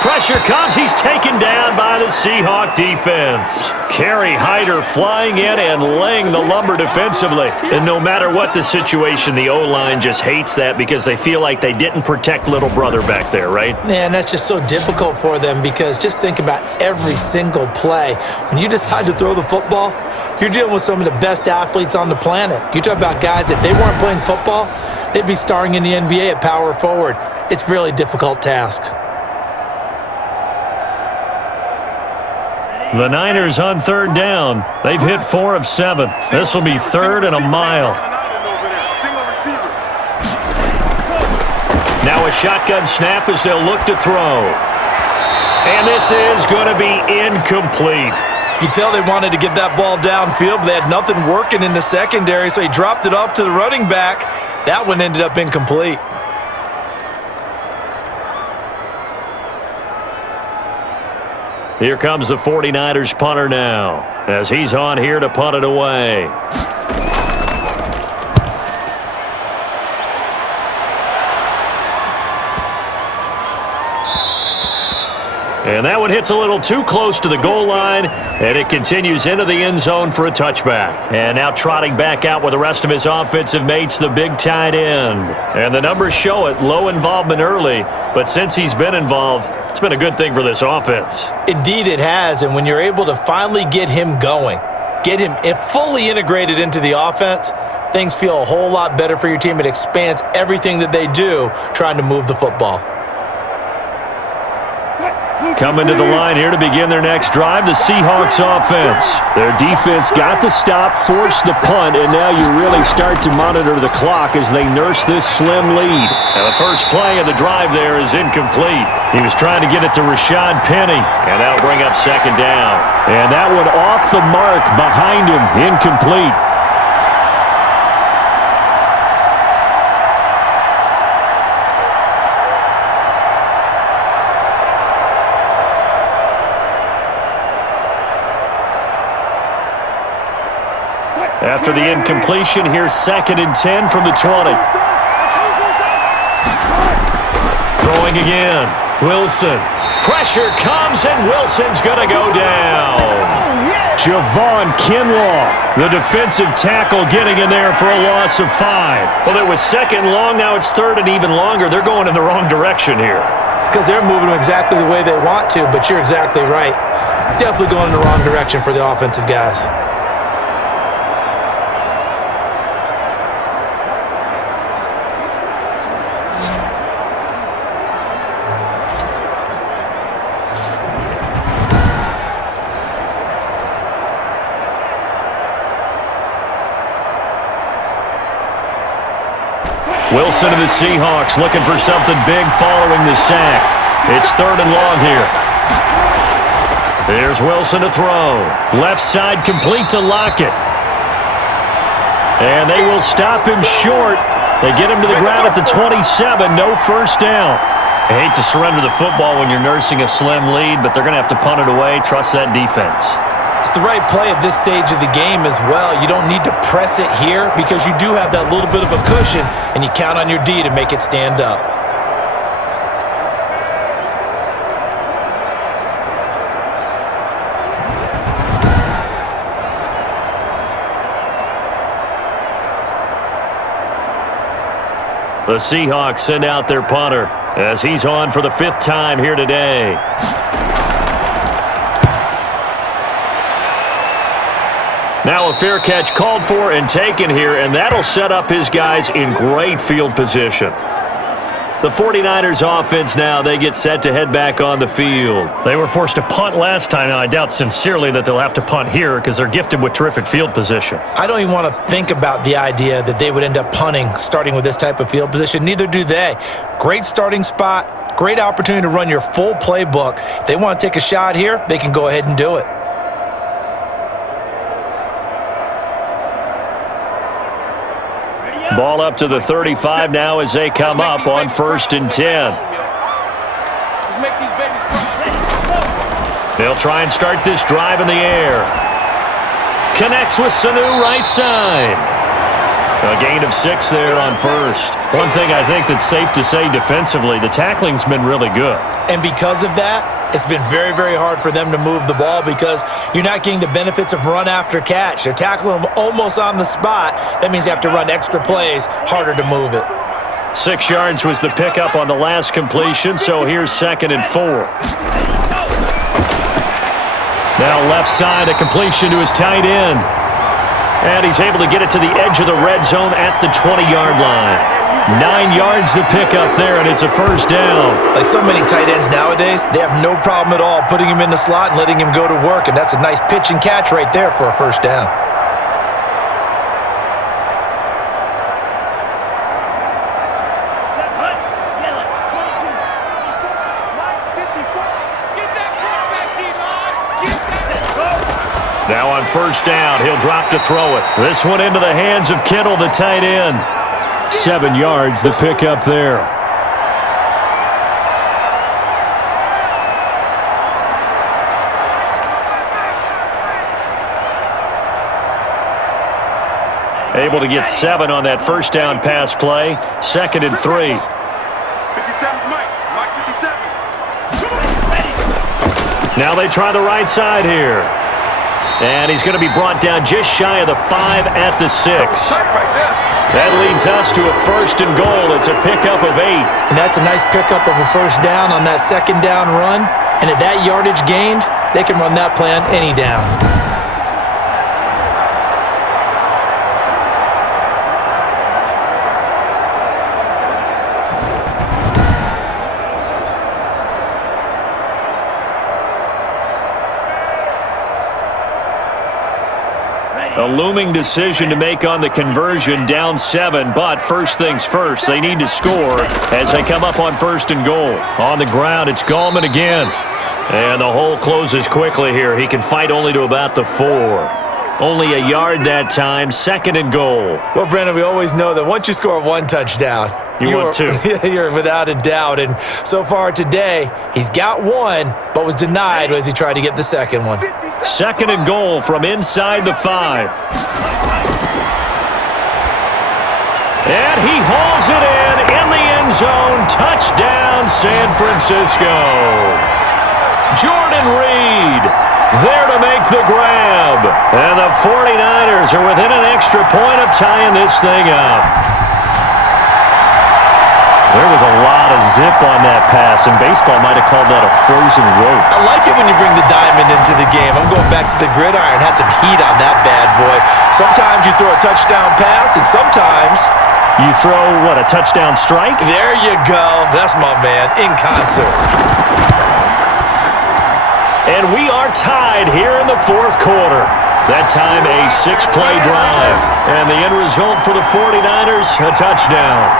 Pressure comes. He's taken down by the Seahawk defense. Kerry Hyder flying in and laying the lumber defensively. And no matter what the situation, the O-line just hates that because they feel like they didn't protect little brother back there, right? Man, that's just so difficult for them because just think about every single play. When you decide to throw the football, you're dealing with some of the best athletes on the planet. You talk about guys, if they weren't playing football, they'd be starring in the NBA at power forward. It's a really difficult task. The Niners on third down. They've hit 4 of 7. This will be 3rd and a mile. Now a shotgun snap as they'll look to throw. And this is going to be incomplete. You can tell they wanted to get that ball downfield, but they had nothing working in the secondary, so he dropped it off to the running back. That one ended up incomplete. Here comes the 49ers punter now, as he's on here to punt it away. And that one hits a little too close to the goal line, and it continues into the end zone for a touchback. And now trotting back out with the rest of his offensive mates, the big tight end. And the numbers show it, low involvement early, but since he's been involved, it's been a good thing for this offense. Indeed it has, and when you're able to finally get him going, get him fully integrated into the offense, things feel a whole lot better for your team. It expands everything that they do trying to move the football. Coming to the line here to begin their next drive, the Seahawks offense. Their defense got the stop, forced the punt, and now you really start to monitor the clock as they nurse this slim lead. And the first play of the drive there is incomplete. He was trying to get it to Rashad Penny, and that'll bring up 2nd down. And that one off the mark behind him, incomplete. After the incompletion, here's 2nd and 10 from the 20. Throwing again. Wilson. Pressure comes, and Wilson's going to go down. Javon Kinlaw, the defensive tackle, getting in there for a loss of 5. Well, it was 2nd and long. Now it's 3rd and even longer. They're going in the wrong direction here. Because they're moving exactly the way they want to, but you're exactly right. Definitely going in the wrong direction for the offensive guys. Wilson of the Seahawks looking for something big following the sack. It's 3rd and long here. Here's Wilson to throw. Left side complete to Lockett. And they will stop him short. They get him to the ground at the 27. No first down. I hate to surrender the football when you're nursing a slim lead, but they're going to have to punt it away. Trust that defense. It's the right play at this stage of the game as well. You don't need to press it here because you do have that little bit of a cushion, and you count on your D to make it stand up. The Seahawks send out their punter as he's on for the 5th time here today. Now a fair catch called for and taken here, and that'll set up his guys in great field position. The 49ers offense now, they get set to head back on the field. They were forced to punt last time. Now, I doubt sincerely that they'll have to punt here because they're gifted with terrific field position. I don't even want to think about the idea that they would end up punting starting with this type of field position. Neither do they. Great starting spot, great opportunity to run your full playbook. If they want to take a shot here, they can go ahead and do it. Ball up to the 35 now as they come up on 1st and 10. They'll try and start this drive in the air. Connects with Sanu right side. A gain of 6 there on 1st. One thing I think that's safe to say defensively, the tackling's been really good. And because of that, it's been very, very hard for them to move the ball because you're not getting the benefits of run after catch. They're tackling them almost on the spot. That means you have to run extra plays, harder to move it. 6 yards was the pickup on the last completion, so here's 2nd and 4. Now left side, a completion to his tight end. And he's able to get it to the edge of the red zone at the 20-yard line. 9 yards to pick up there, and it's a 1st down. Like so many tight ends nowadays, they have no problem at all putting him in the slot and letting him go to work, and that's a nice pitch and catch right there for a 1st down. Now on 1st down, he'll drop to throw it. This one into the hands of Kittle, the tight end. 7 yards the pickup there. Able to get 7 on that 1st down pass play. 2nd and 3. 57's Mike. Mike 57. Now they try the right side here. And he's going to be brought down just shy of the 5 at the 6. That leads us to a 1st and goal. It's a pickup of 8. And that's a nice pickup of a 1st down on that 2nd down run. And at that yardage gained, they can run that play on any down. A looming decision to make on the conversion, down 7, but first things first, they need to score as they come up on 1st and goal. On the ground, it's Gallman again. And the hole closes quickly here. He can fight only to about the 4. Only a yard that time, 2nd and goal. Well, Brandon, we always know that once you score 1 touchdown, you want 2. You're without a doubt. And so far today, he's got 1, but was denied as he tried to get the 2nd one. 2nd and goal from inside the 5. And he hauls it in the end zone. Touchdown, San Francisco. Jordan Reed there to make the grab. And the 49ers are within an extra point of tying this thing up. There was a lot of zip on that pass, and baseball might have called that a frozen rope. I like it when you bring the diamond into the game. I'm going back to the gridiron. Had some heat on that bad boy. Sometimes you throw a touchdown pass, and sometimes you throw, what, a touchdown strike? There you go. That's my man, in concert. And we are tied here in the 4th quarter. That time a 6-play drive. And the end result for the 49ers, a touchdown.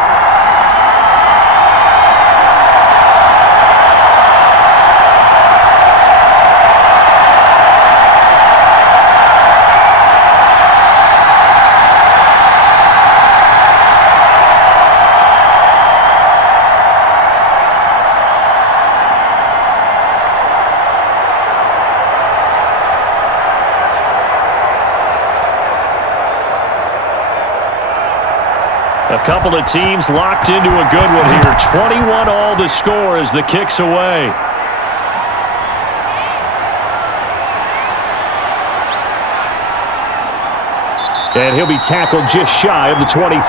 A couple of teams locked into a good one here. 21 all the score as the kick's away. And he'll be tackled just shy of the 25.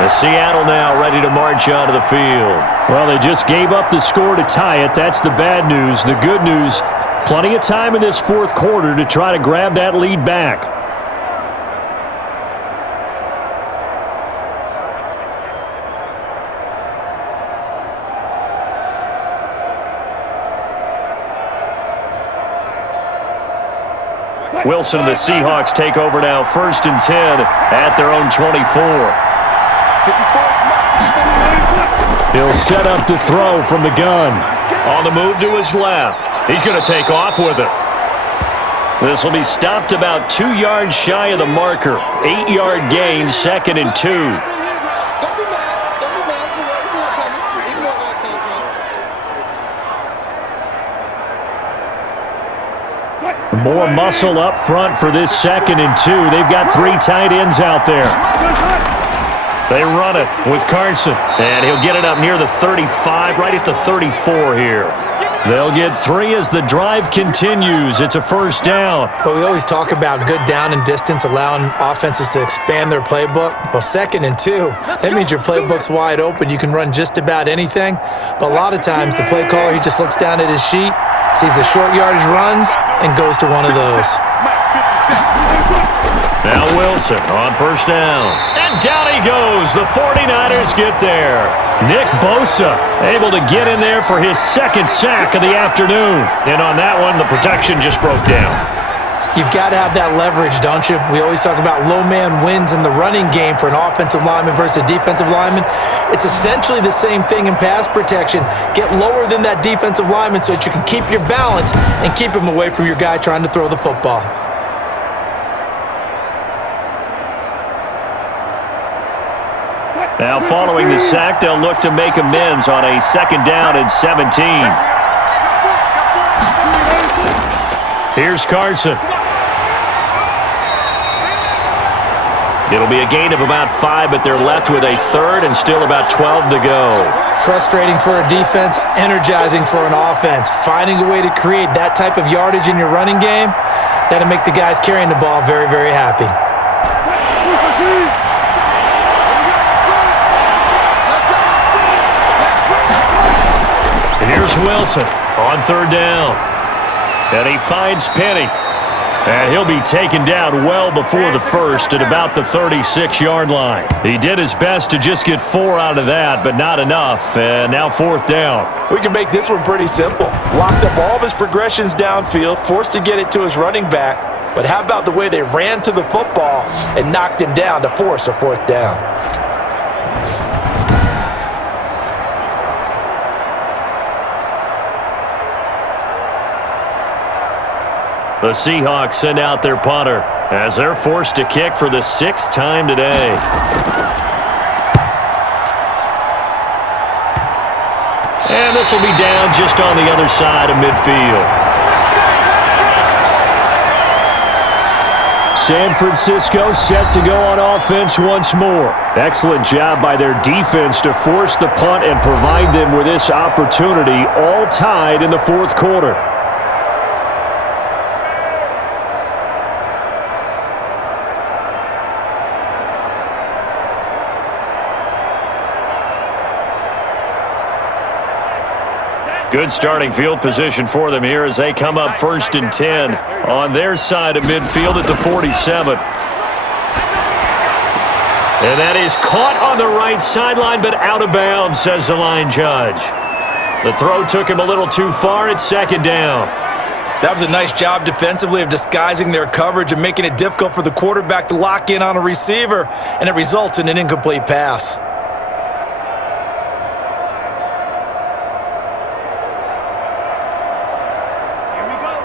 The Seattle now ready to march onto the field. Well, they just gave up the score to tie it. That's the bad news. The good news, plenty of time in this fourth quarter to try to grab that lead back. Wilson and the Seahawks take over now, 1st and 10 at their own 24. He'll set up to throw from the gun. On the move to his left. He's going to take off with it. This will be stopped about 2 yards shy of the marker. 8-yard gain, 2nd and 2. More muscle up front for this 2nd and 2. They've got 3 tight ends out there. They run it with Carson. And he'll get it up near the 35, right at the 34 here. They'll get 3 as the drive continues. It's a 1st down. But we always talk about good down and distance, allowing offenses to expand their playbook. Well, 2nd and 2, that means your playbook's wide open. You can run just about anything. But a lot of times, the play caller, he just looks down at his sheet, sees the short yardage runs, and goes to one of those. Now Wilson on 1st down. And down he goes. The 49ers get there. Nick Bosa able to get in there for his 2nd sack of the afternoon. And on that one, the protection just broke down. You've got to have that leverage, don't you? We always talk about low man wins in the running game for an offensive lineman versus a defensive lineman. It's essentially the same thing in pass protection. Get lower than that defensive lineman so that you can keep your balance and keep him away from your guy trying to throw the football. Now following the sack, they'll look to make amends on a 2nd down and 17. Here's Carson. It'll be a gain of about 5, but they're left with a 3rd and still about 12 to go. Frustrating for a defense, energizing for an offense. Finding a way to create that type of yardage in your running game, that'll make the guys carrying the ball very, very happy. And here's Wilson on 3rd down. And he finds Penny. And he'll be taken down well before the 1st at about the 36-yard line. He did his best to just get 4 out of that, but not enough. And now 4th down. We can make this one pretty simple. Locked up all of his progressions downfield, forced to get it to his running back. But how about the way they ran to the football and knocked him down to force a 4th down? The Seahawks send out their punter as they're forced to kick for the 6th time today. And this will be down just on the other side of midfield. San Francisco set to go on offense once more. Excellent job by their defense to force the punt and provide them with this opportunity, all tied in the 4th quarter. Good starting field position for them here as they come up 1st and 10 on their side of midfield at the 47. And that is caught on the right sideline, but out of bounds, says the line judge. The throw took him a little too far. It's 2nd down. That was a nice job defensively of disguising their coverage and making it difficult for the quarterback to lock in on a receiver, and it results in an incomplete pass.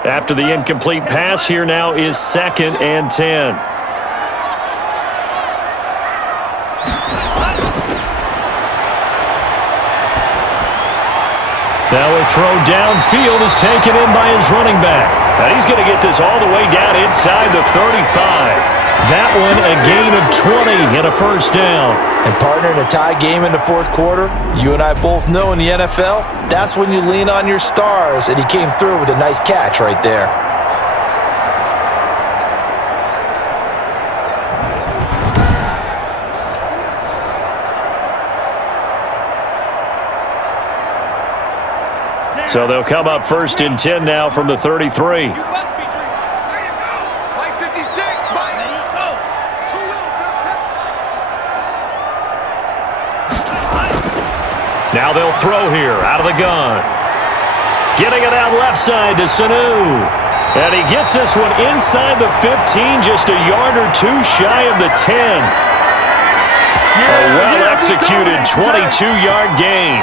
After the incomplete pass, here now is 2nd and 10. Now with throw downfield is taken in by his running back. And he's going to get this all the way down inside the 35. That one a gain of 20 and a first down. And partner, in a tie game in the fourth quarter, you and I both know in the NFL, that's when you lean on your stars, and he came through with a nice catch right there. So they'll come up 1st and 10 now from the 33. Now they'll throw here out of the gun. Getting it out left side to Sanu. And he gets this one inside the 15, just a yard or two shy of the 10. A well-executed 22-yard gain.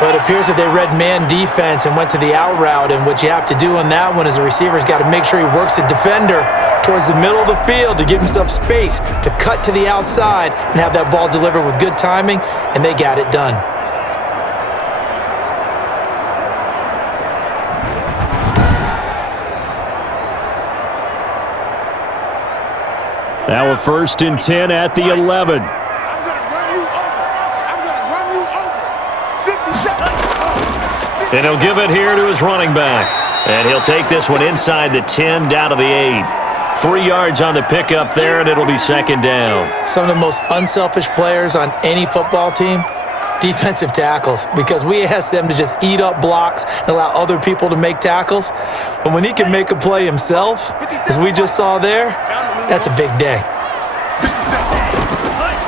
But it appears that they read man defense and went to the out route, and what you have to do on that one is the receiver's got to make sure he works the defender towards the middle of the field to give himself space to cut to the outside and have that ball delivered with good timing, and they got it done. Now a 1st and 10 at the 11. And he'll give it here to his running back. And he'll take this one inside the 10 down to the 8. 3 yards on the pickup there, and it'll be 2nd down. Some of the most unselfish players on any football team, defensive tackles, because we ask them to just eat up blocks and allow other people to make tackles. But when he can make a play himself, as we just saw there, that's a big day.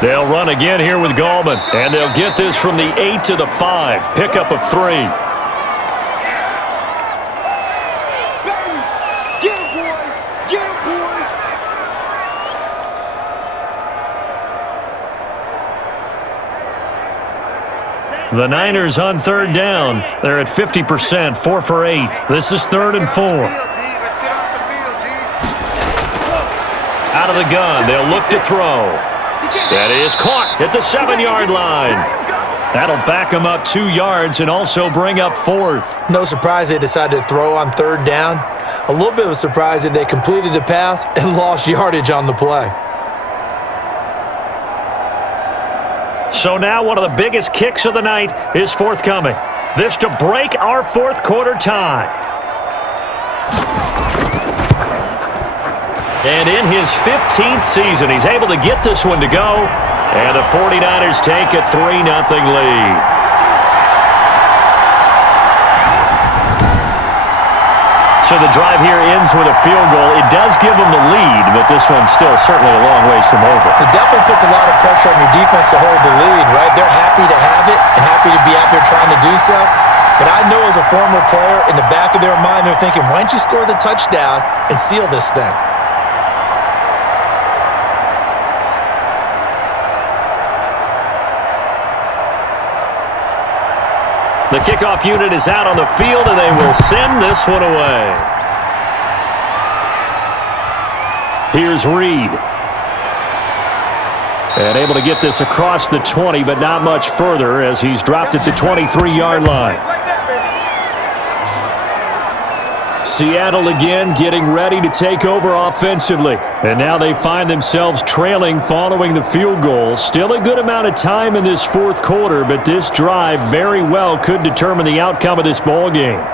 They'll run again here with Gallman, and they'll get this from the 8 to the 5. Pickup of 3. The Niners on 3rd down. They're at 50%, 4 for 8. This is 3rd and 4. Out of the gun, they'll look to throw. That is caught at the 7-yard line. That'll back them up 2 yards and also bring up 4th. No surprise they decided to throw on 3rd down. A little bit of a surprise that they completed the pass and lost yardage on the play. So now one of the biggest kicks of the night is forthcoming. This to break our fourth quarter tie. And in his 15th season, he's able to get this one to go. And the 49ers take a 3-0 lead. So the drive here ends with a field goal. It does give them the lead, but this one's still certainly a long ways from over. It definitely puts a lot of pressure on your defense to hold the lead, right? They're happy to have it and happy to be out there trying to do so. But I know as a former player, in the back of their mind, they're thinking, why don't you score the touchdown and seal this thing? The kickoff unit is out on the field, and they will send this one away. Here's Reed. And able to get this across the 20, but not much further as he's dropped at the 23-yard line. Seattle again getting ready to take over offensively. And now they find themselves trailing following the field goal. Still a good amount of time in this fourth quarter, but this drive very well could determine the outcome of this ball game.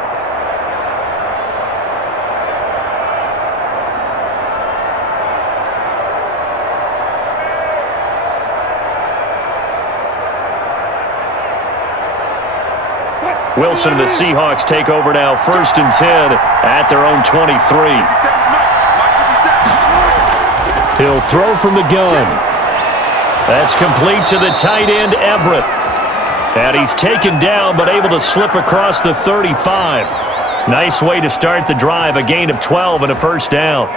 Wilson and the Seahawks take over now, 1st and 10 at their own 23. He'll throw from the gun. That's complete to the tight end, Everett. And he's taken down but able to slip across the 35. Nice way to start the drive, a gain of 12 and a first down.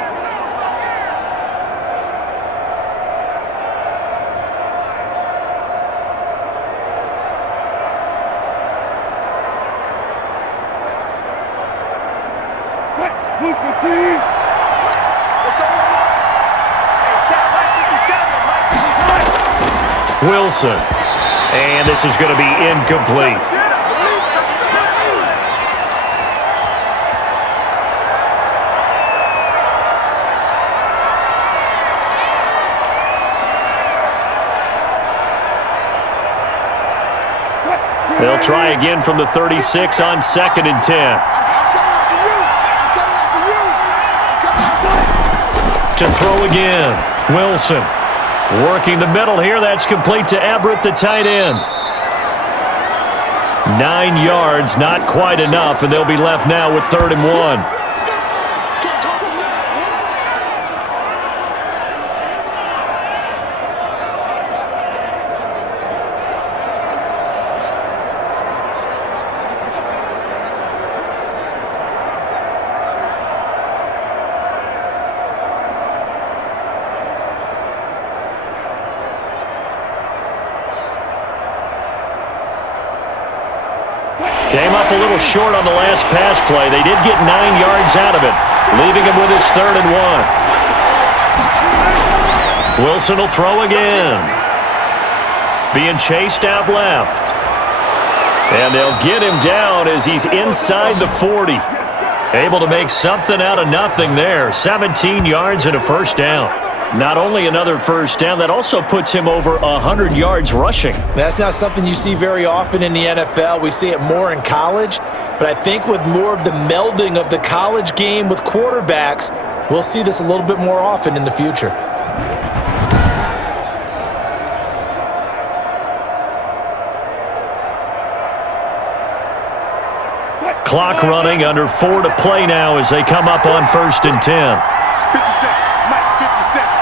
Wilson. And this is going to be incomplete. They'll try again from the 36 on 2nd and 10. To throw again. Wilson working the middle here. That's complete to Everett, the tight end. 9 yards, not quite enough, and they'll be left now with 3rd and 1. Came up a little short on the last pass play. They did get 9 yards out of it, leaving him with his 3rd and 1. Wilson will throw again. Being chased out left. And they'll get him down as he's inside the 40. Able to make something out of nothing there. 17 yards and a first down. Not only another first down, that also puts him over 100 yards rushing. That's not something you see very often in the NFL. We see it more in college, but I think with more of the melding of the college game with quarterbacks, we'll see this a little bit more often in the future. Clock running, under 4 to play now as they come up on 1st and 10. 50 seconds. Mike, 50 seconds.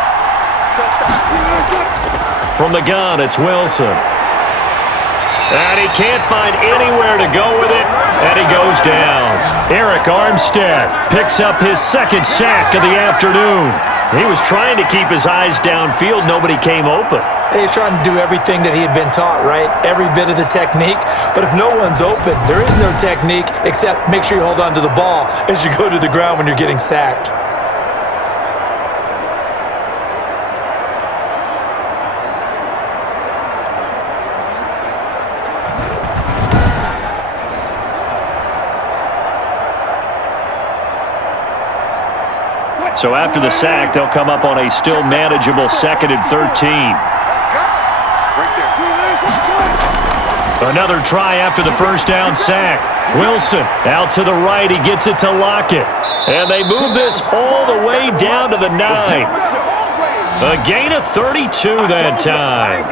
From the gun, it's Wilson. And he can't find anywhere to go with it, and he goes down. Eric Armstead picks up his 2nd sack of the afternoon. He was trying to keep his eyes downfield. Nobody came open. He's trying to do everything that he had been taught, right? Every bit of the technique. But if no one's open, there is no technique except make sure you hold on to the ball as you go to the ground when you're getting sacked. So after the sack, they'll come up on a still manageable 2nd and 13. Another try after the first down sack. Wilson out to the right. He gets it to Lockett. And they move this all the way down to the 9. A gain of 32 that time.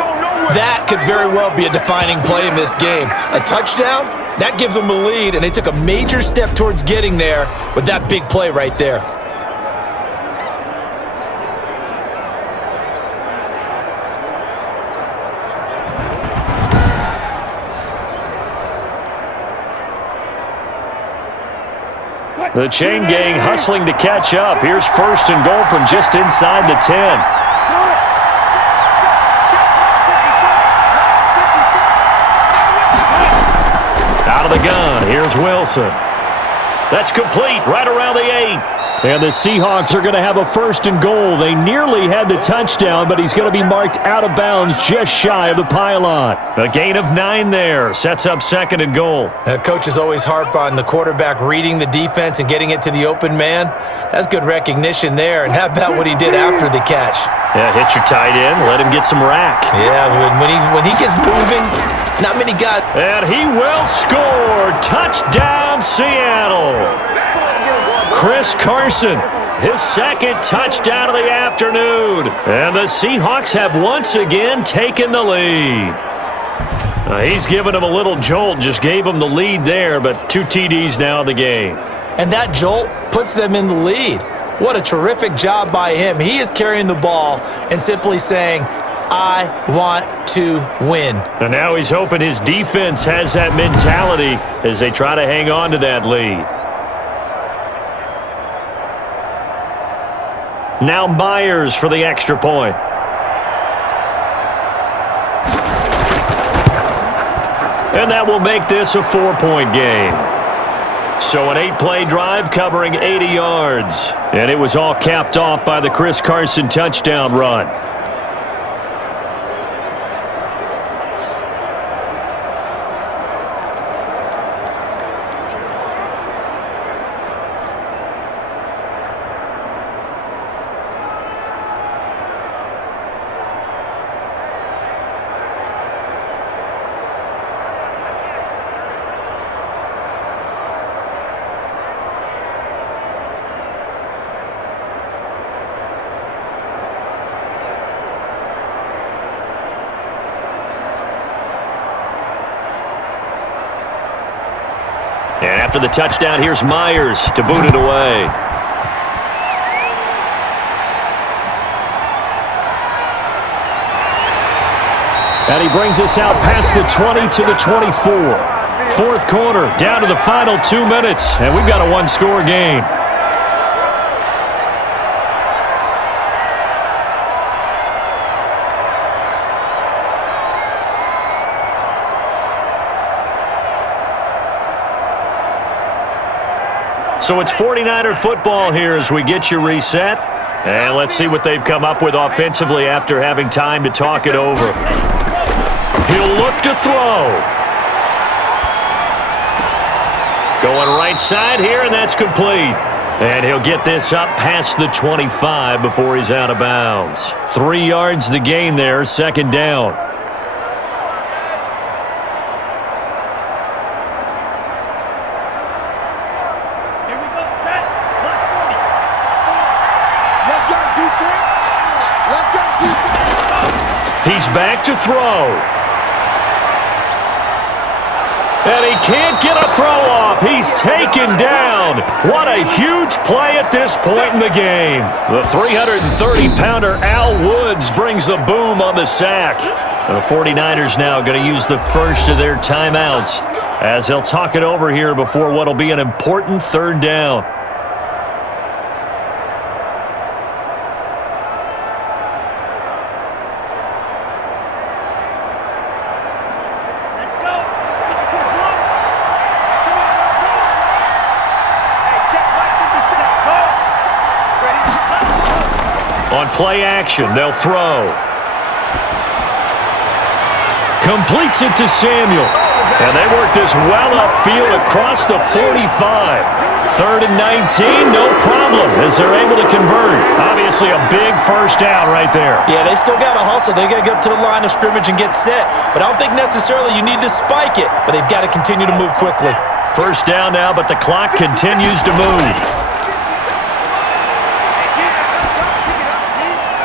That could very well be a defining play in this game. A touchdown, that gives them a lead, and they took a major step towards getting there with that big play right there. The chain gang hustling to catch up. Here's 1st and goal from just inside the 10. Out of the gun, here's Wilson. That's complete, right around the 8. And the Seahawks are going to have a 1st and goal. They nearly had the touchdown, but he's going to be marked out of bounds just shy of the pylon. A gain of 9 there. Sets up 2nd and goal. Coaches always harp on the quarterback reading the defense and getting it to the open man. That's good recognition there. And how about what he did after the catch? Yeah, hit your tight end. Let him get some rack. Yeah, when he gets moving, not many guys. And he will score. Touchdown, Seattle. Chris Carson, his 2nd touchdown of the afternoon. And the Seahawks have once again taken the lead. He's given him a little jolt, just gave him the lead there, but 2 TDs now in the game. And that jolt puts them in the lead. What a terrific job by him. He is carrying the ball and simply saying, I want to win. And now he's hoping his defense has that mentality as they try to hang on to that lead. Now Myers for the extra point. And that will make this a 4-point game. So an 8-play drive covering 80 yards. And it was all capped off by the Chris Carson touchdown run. After the touchdown, here's Myers to boot it away. And he brings us out past the 20 to the 24. Fourth quarter, down to the final 2 minutes, and we've got a one-score game. So it's 49er football here as we get you reset. And let's see what they've come up with offensively after having time to talk it over. He'll look to throw. Going right side here, and that's complete. And he'll get this up past the 25 before he's out of bounds. 3 yards the gain there, second down. Here we go, set. Block 40. Let's go, defense. Let's go, defense. He's back to throw. And he can't get a throw off. He's taken down. What a huge play at this point in the game. The 330-pounder Al Woods brings the boom on the sack. The 49ers now going to use the first of their timeouts as they'll talk it over here before what will be an important third down. On play action, they'll throw. Completes it to Samuel. And they work this well upfield across the 45. 3rd and 19, no problem as they're able to convert. Obviously a big first down right there. Yeah, they still got to hustle. They got to get up to the line of scrimmage and get set. But I don't think necessarily you need to spike it. But they've got to continue to move quickly. First down now, but the clock continues to move.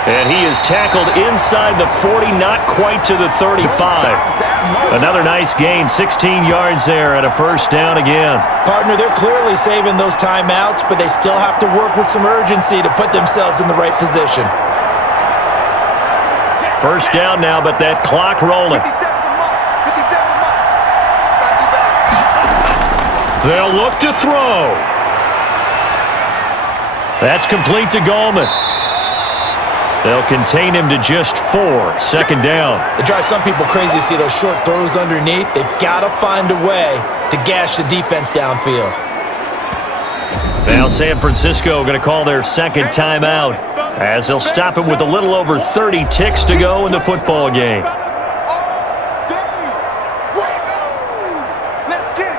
And he is tackled inside the 40, not quite to the 35. Another nice gain, 16 yards there and a first down again. Partner, they're clearly saving those timeouts, but they still have to work with some urgency to put themselves in the right position. First down now, but that clock rolling. They'll look to throw. That's complete to Gallman. They'll contain him to just 4. Second down. It drives some people crazy to see those short throws underneath. They've got to find a way to gash the defense downfield. Now San Francisco going to call their second timeout as they'll stop it with a little over 30 ticks to go in the football game. Let's get it.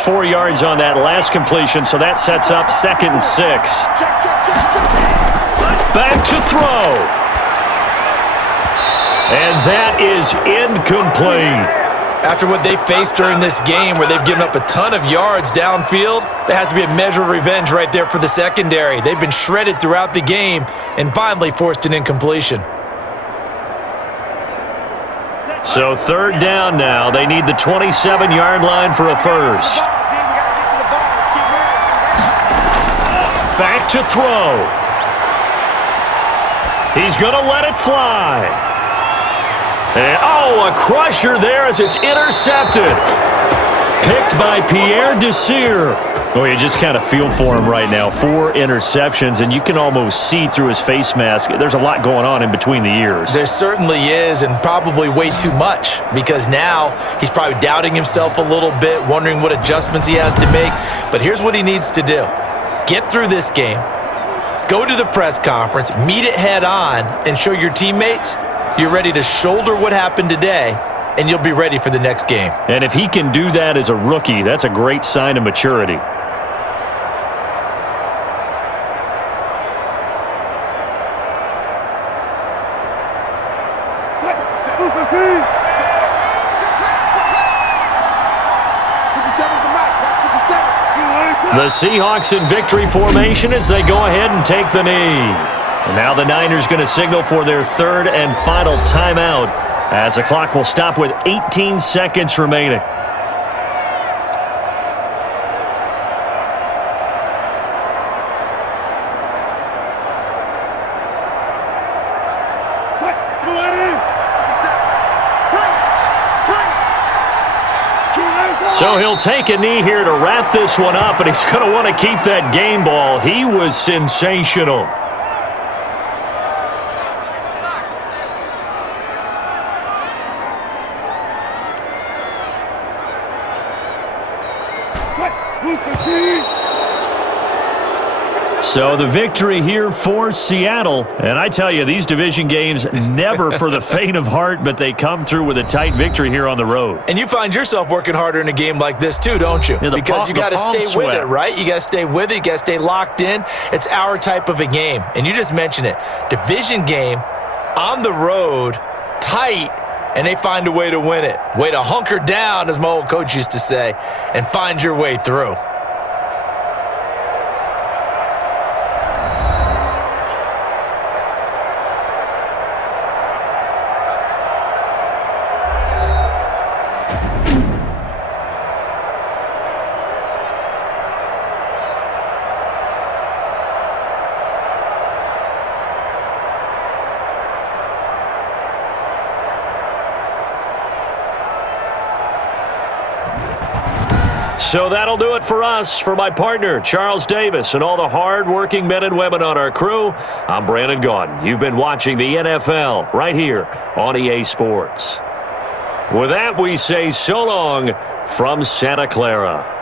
4 yards on that last completion, so that sets up 2nd and 6. Back to throw. And that is incomplete. After what they faced during this game where they've given up a ton of yards downfield, there has to be a measure of revenge right there for the secondary. They've been shredded throughout the game and finally forced an incompletion. So 3rd down now. They need the 27-yard line for a first. Back to throw. He's going to let it fly. And, a crusher there as it's intercepted. Picked by Pierre Desir. Oh, you just kind of feel for him right now. 4 interceptions, and you can almost see through his face mask. There's a lot going on in between the ears. There certainly is, and probably way too much, because now he's probably doubting himself a little bit, wondering what adjustments he has to make. But here's what he needs to do. Get through this game, go to the press conference, meet it head on, and show your teammates you're ready to shoulder what happened today, and you'll be ready for the next game. And if he can do that as a rookie, that's a great sign of maturity. The Seahawks in victory formation as they go ahead and take the knee. And now the Niners going to signal for their third and final timeout as the clock will stop with 18 seconds remaining. So he'll take a knee here to wrap this one up, and he's going to want to keep that game ball. He was sensational. So the victory here for Seattle. And I tell you, these division games never for the faint of heart, but they come through with a tight victory here on the road. And you find yourself working harder in a game like this too, don't you? Yeah, because you got to stay with it, right? You got to stay with it. You got to stay locked in. It's our type of a game. And you just mentioned it. Division game, on the road, tight, and they find a way to win it. Way to hunker down, as my old coach used to say, and find your way through. So that'll do it for us. For my partner, Charles Davis, and all the hard-working men and women on our crew, I'm Brandon Gaudin. You've been watching the NFL right here on EA Sports. With that, we say so long from Santa Clara.